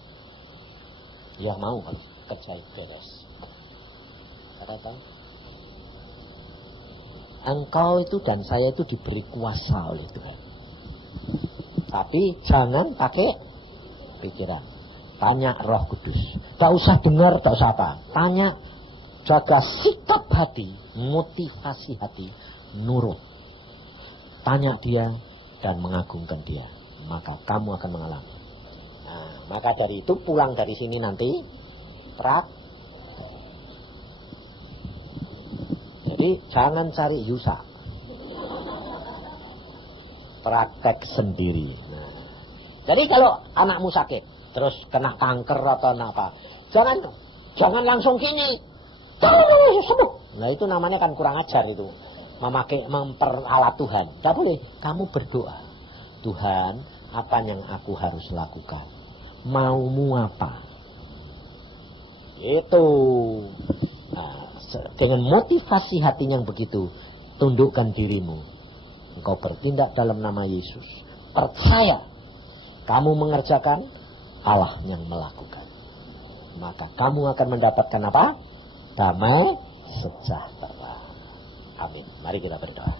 Ya mau kalau kerja beres. Kata-kata. Engkau itu dan saya itu diberi kuasa oleh Tuhan. Tapi jangan pakai pikiran. Tanya Roh Kudus. Tak usah dengar, tak usah apa. Tanya, jaga sikap hati, motivasi hati, nurut. Tanya dia dan mengagungkan dia, maka kamu akan mengalami. Nah, maka dari itu pulang dari sini nanti jadi jangan cari Yusa, praktek sendiri. Nah, jadi kalau anakmu sakit, terus kena kanker atau apa, jangan langsung gini, sembuh. Nah itu namanya kan kurang ajar itu. Memperalat Tuhan. Tidak boleh. Kamu berdoa. Tuhan, apa yang aku harus lakukan? Maumu apa? Itu. Nah, dengan motivasi hati yang begitu, tundukkan dirimu. Engkau bertindak dalam nama Yesus. Percaya. Kamu mengerjakan, Allah yang melakukan. Maka kamu akan mendapatkan apa? Damai sejahtera. Amin. Mari kita berdoa.